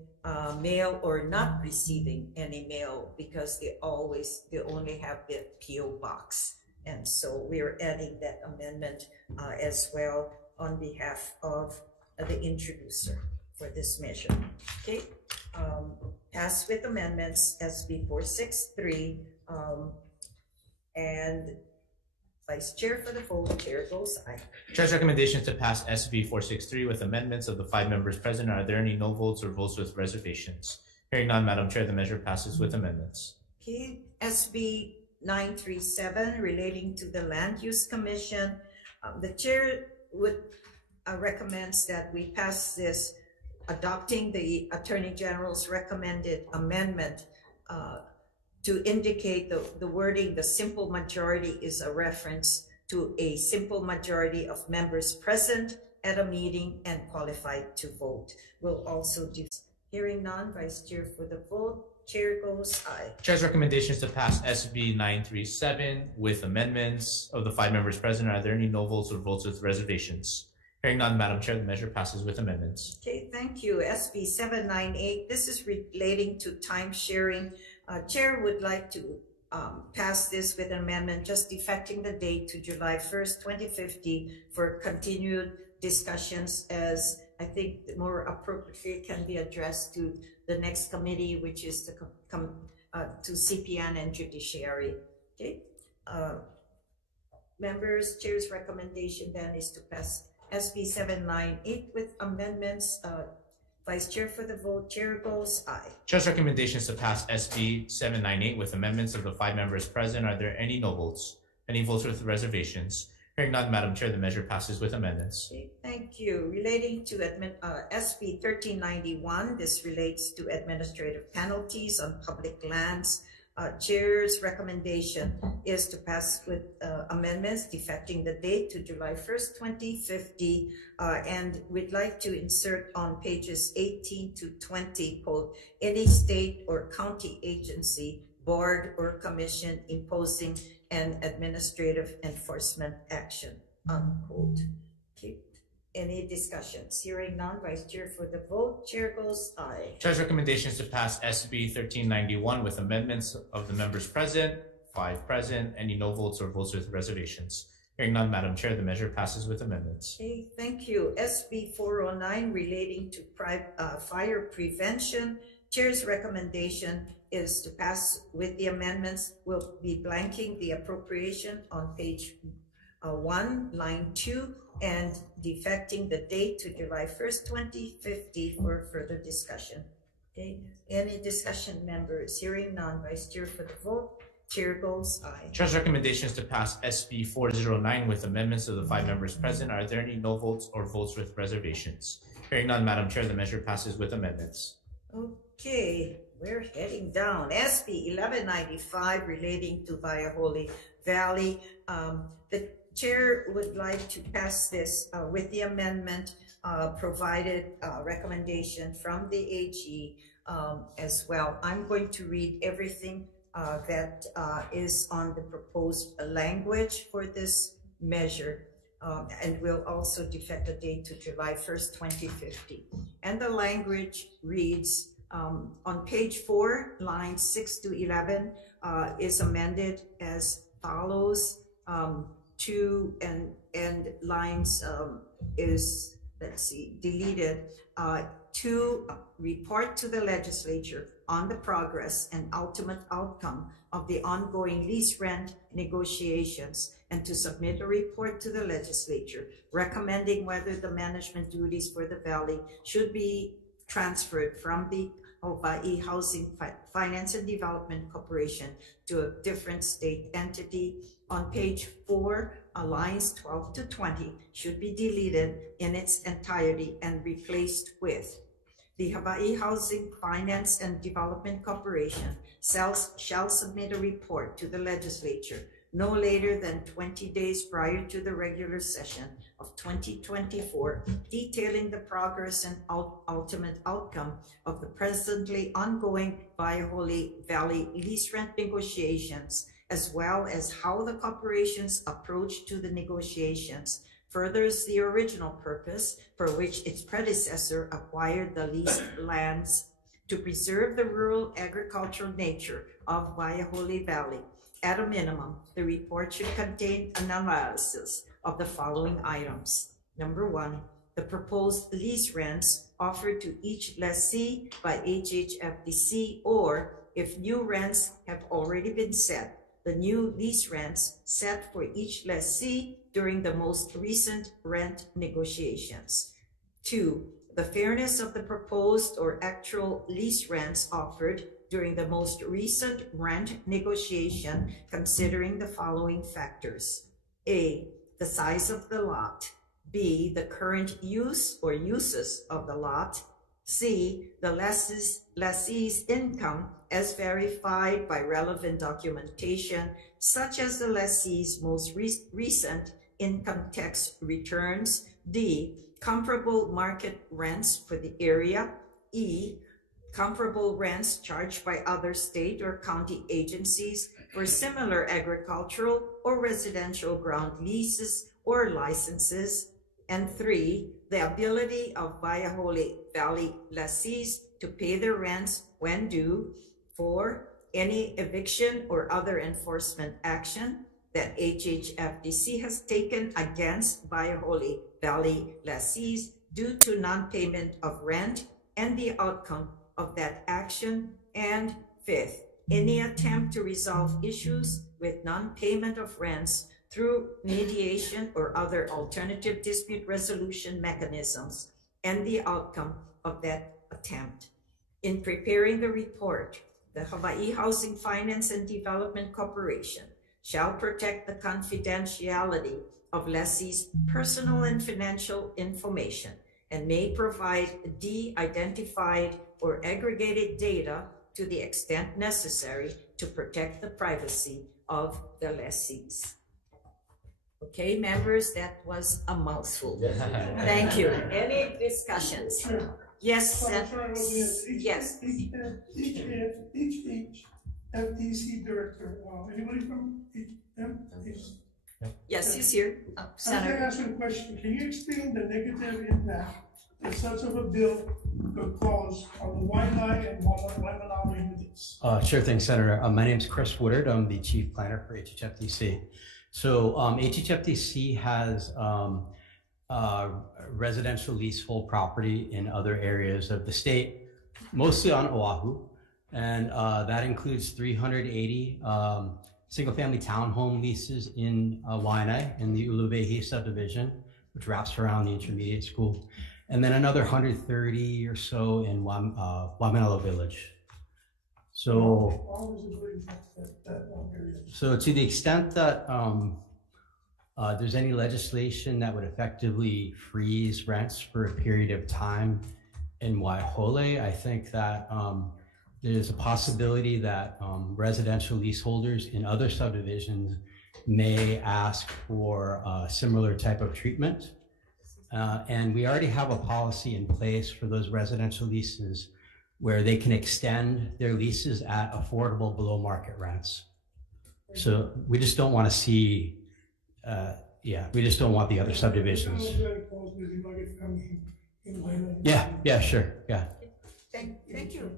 mail or not receiving any mail because they only have the PO box. And so we're adding that amendment as well on behalf of the introducer for this measure. Okay. Pass with amendments SB 463 and Vice Chair for the vote, Chair goes aye. Chair's recommendation is to pass SB 463 with amendments of the 5 members present. Are there any no votes or votes with reservations? Hearing none, Madam Chair, the measure passes with amendments. Okay, SB 937 relating to the Land Use Commission. The chair would recommends that we pass this, adopting the Attorney General's recommended amendment to indicate the wording, the simple majority is a reference to a simple majority of members present at a meeting and qualified to vote. We'll also do, hearing none, Vice Chair for the vote, Chair goes aye. Chair's recommendation is to pass SB 937 with amendments of the 5 members present. Are there any no votes or votes with reservations? Hearing none, Madam Chair, the measure passes with amendments. Okay, thank you. SB 798, this is relating to time sharing. Chair would like to pass this with an amendment just defecting the date to July 1st, 2050 for continued discussions, as I think more appropriately can be addressed to the next committee, which is to come to CPN and Judiciary. Okay, members, Chair's recommendation then is to pass SB 798 with amendments. Vice Chair for the vote, Chair goes aye. Chair's recommendation is to pass SB 798 with amendments of the 5 members present. Are there any no votes? Any votes with reservations? Hearing none, Madam Chair, the measure passes with amendments. Okay, thank you. Relating to SB 1391, this relates to administrative penalties on public lands. Chair's recommendation is to pass with amendments defecting the date to July 1st, 2050, and we'd like to insert on pages 18 to 20, quote, any state or county agency, board or commission imposing an administrative enforcement action, unquote. Okay. Any discussions? Hearing none, Vice Chair for the vote, Chair goes aye. Chair's recommendation is to pass SB 1391 with amendments of the members present, 5 present, any no votes or votes with reservations. Hearing none, Madam Chair, the measure passes with amendments. Okay, thank you. SB 409 relating to fire prevention. Chair's recommendation is to pass with the amendments. We'll be blanking the appropriation on page 1, line 2, and defecting the date to July 1st, 2050 for further discussion. Okay, any discussion, members? Hearing none, Vice Chair for the vote, Chair goes aye. Chair's recommendation is to pass SB 409 with amendments of the 5 members present. Are there any no votes or votes with reservations? Hearing none, Madam Chair, the measure passes with amendments. Okay, we're heading down. SB 1195 relating to Waiahole Valley. The Chair would like to pass this with the amendment provided recommendation from the AG as well. I'm going to read everything that is on the proposed language for this measure, and we'll also defect the date to July 1st, 2050. And the language reads, on page 4, lines 6 to 11 is amended as follows. 2 and lines is, let's see, deleted. To report to the legislature on the progress and ultimate outcome of the ongoing lease rent negotiations, and to submit a report to the legislature recommending whether the management duties for the valley should be transferred from the Hawai'i Housing Finance and Development Corporation to a different state entity. On page 4, lines 12 to 20 should be deleted in its entirety and replaced with the Hawaii Housing Finance and Development Corporation shall submit a report to the legislature no later than 20 days prior to the regular session of 2024, detailing the progress and ultimate outcome of the presently ongoing Waiahole Valley lease rent negotiations, as well as how the corporation's approach to the negotiations furthers the original purpose for which its predecessor acquired the leased lands to preserve the rural agricultural nature of Waiahole Valley. At a minimum, the report should contain an analysis of the following items. Number 1, the proposed lease rents offered to each lessee by HHFDC, or if new rents have already been set, the new lease rents set for each lessee during the most recent rent negotiations. 2, the fairness of the proposed or actual lease rents offered during the most recent rent negotiation, considering the following factors. A, the size of the lot. B, the current use or uses of the lot. C, the lessee's income as verified by relevant documentation, such as the lessee's most recent income tax returns. D, comparable market rents for the area. E, comparable rents charged by other state or county agencies for similar agricultural or residential ground leases or licenses. And 3, the ability of Waiahole Valley lessees to pay their rents when due. 4, any eviction or other enforcement action that HHFDC has taken against Waiahole Valley lessees due to non-payment of rent and the outcome of that action. And 5th, any attempt to resolve issues with non-payment of rents through mediation or other alternative dispute resolution mechanisms and the outcome of that attempt. In preparing the report, the Hawaii Housing Finance and Development Corporation shall protect the confidentiality of lessees' personal and financial information and may provide de-identified or aggregated data to the extent necessary to protect the privacy of the lessees. Okay, members, that was a mouthful. Thank you. Any discussions? Yes, yes. FTC director, anybody from them? Yes, he's here. Senator. I'm going to ask you a question. Can you explain the negative impact that such of a bill could cause on the Waianae and Waimanalo units? Sure thing, Senator. My name is Chris Woodard. I'm the chief planner for HHFDC. So HHFDC has residential leasehold property in other areas of the state, mostly on Oahu. And that includes 380 single-family townhome leases in Waianae in the Uluwaihi subdivision, which wraps around the intermediate school, and then another 130 or so in Waimanalo Village. So to the extent that there's any legislation that would effectively freeze rents for a period of time in Waiahole, I think that there's a possibility that residential leaseholders in other subdivisions may ask for a similar type of treatment. And we already have a policy in place for those residential leases where they can extend their leases at affordable below market rents. So we just don't want to see, we just don't want the other subdivisions. Yeah, sure, yeah. Thank you,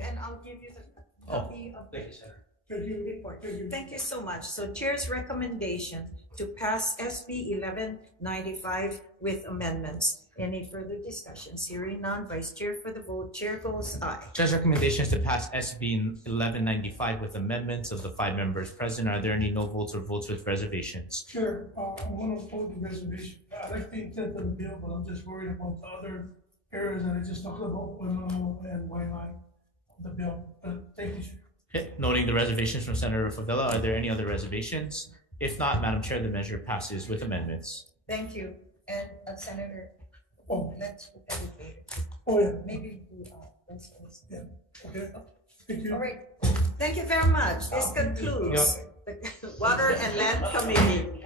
and I'll give you the copy of thank you, Senator. the report. Thank you so much. So Chair's recommendation to pass SB 1195 with amendments. Any further discussions? Hearing none. Vice Chair for the vote. Chair goes aye. Chair's recommendation is to pass SB 1195 with amendments of the 5 members present. Are there any no votes or votes with reservations? Sure, I'm going to oppose the reservation. I like the intent of the bill, but I'm just worried about the other areas that I just talked about, and Waianae, the bill. But thank you, Chair. Okay. Noting the reservations from Senator Favela, are there any other reservations? If not, Madam Chair, the measure passes with amendments. Thank you. And Senator, let's educate. Oh, yeah. Maybe we yeah. Okay. Thank you. All right. Thank you very much. This concludes the Water and Land Committee.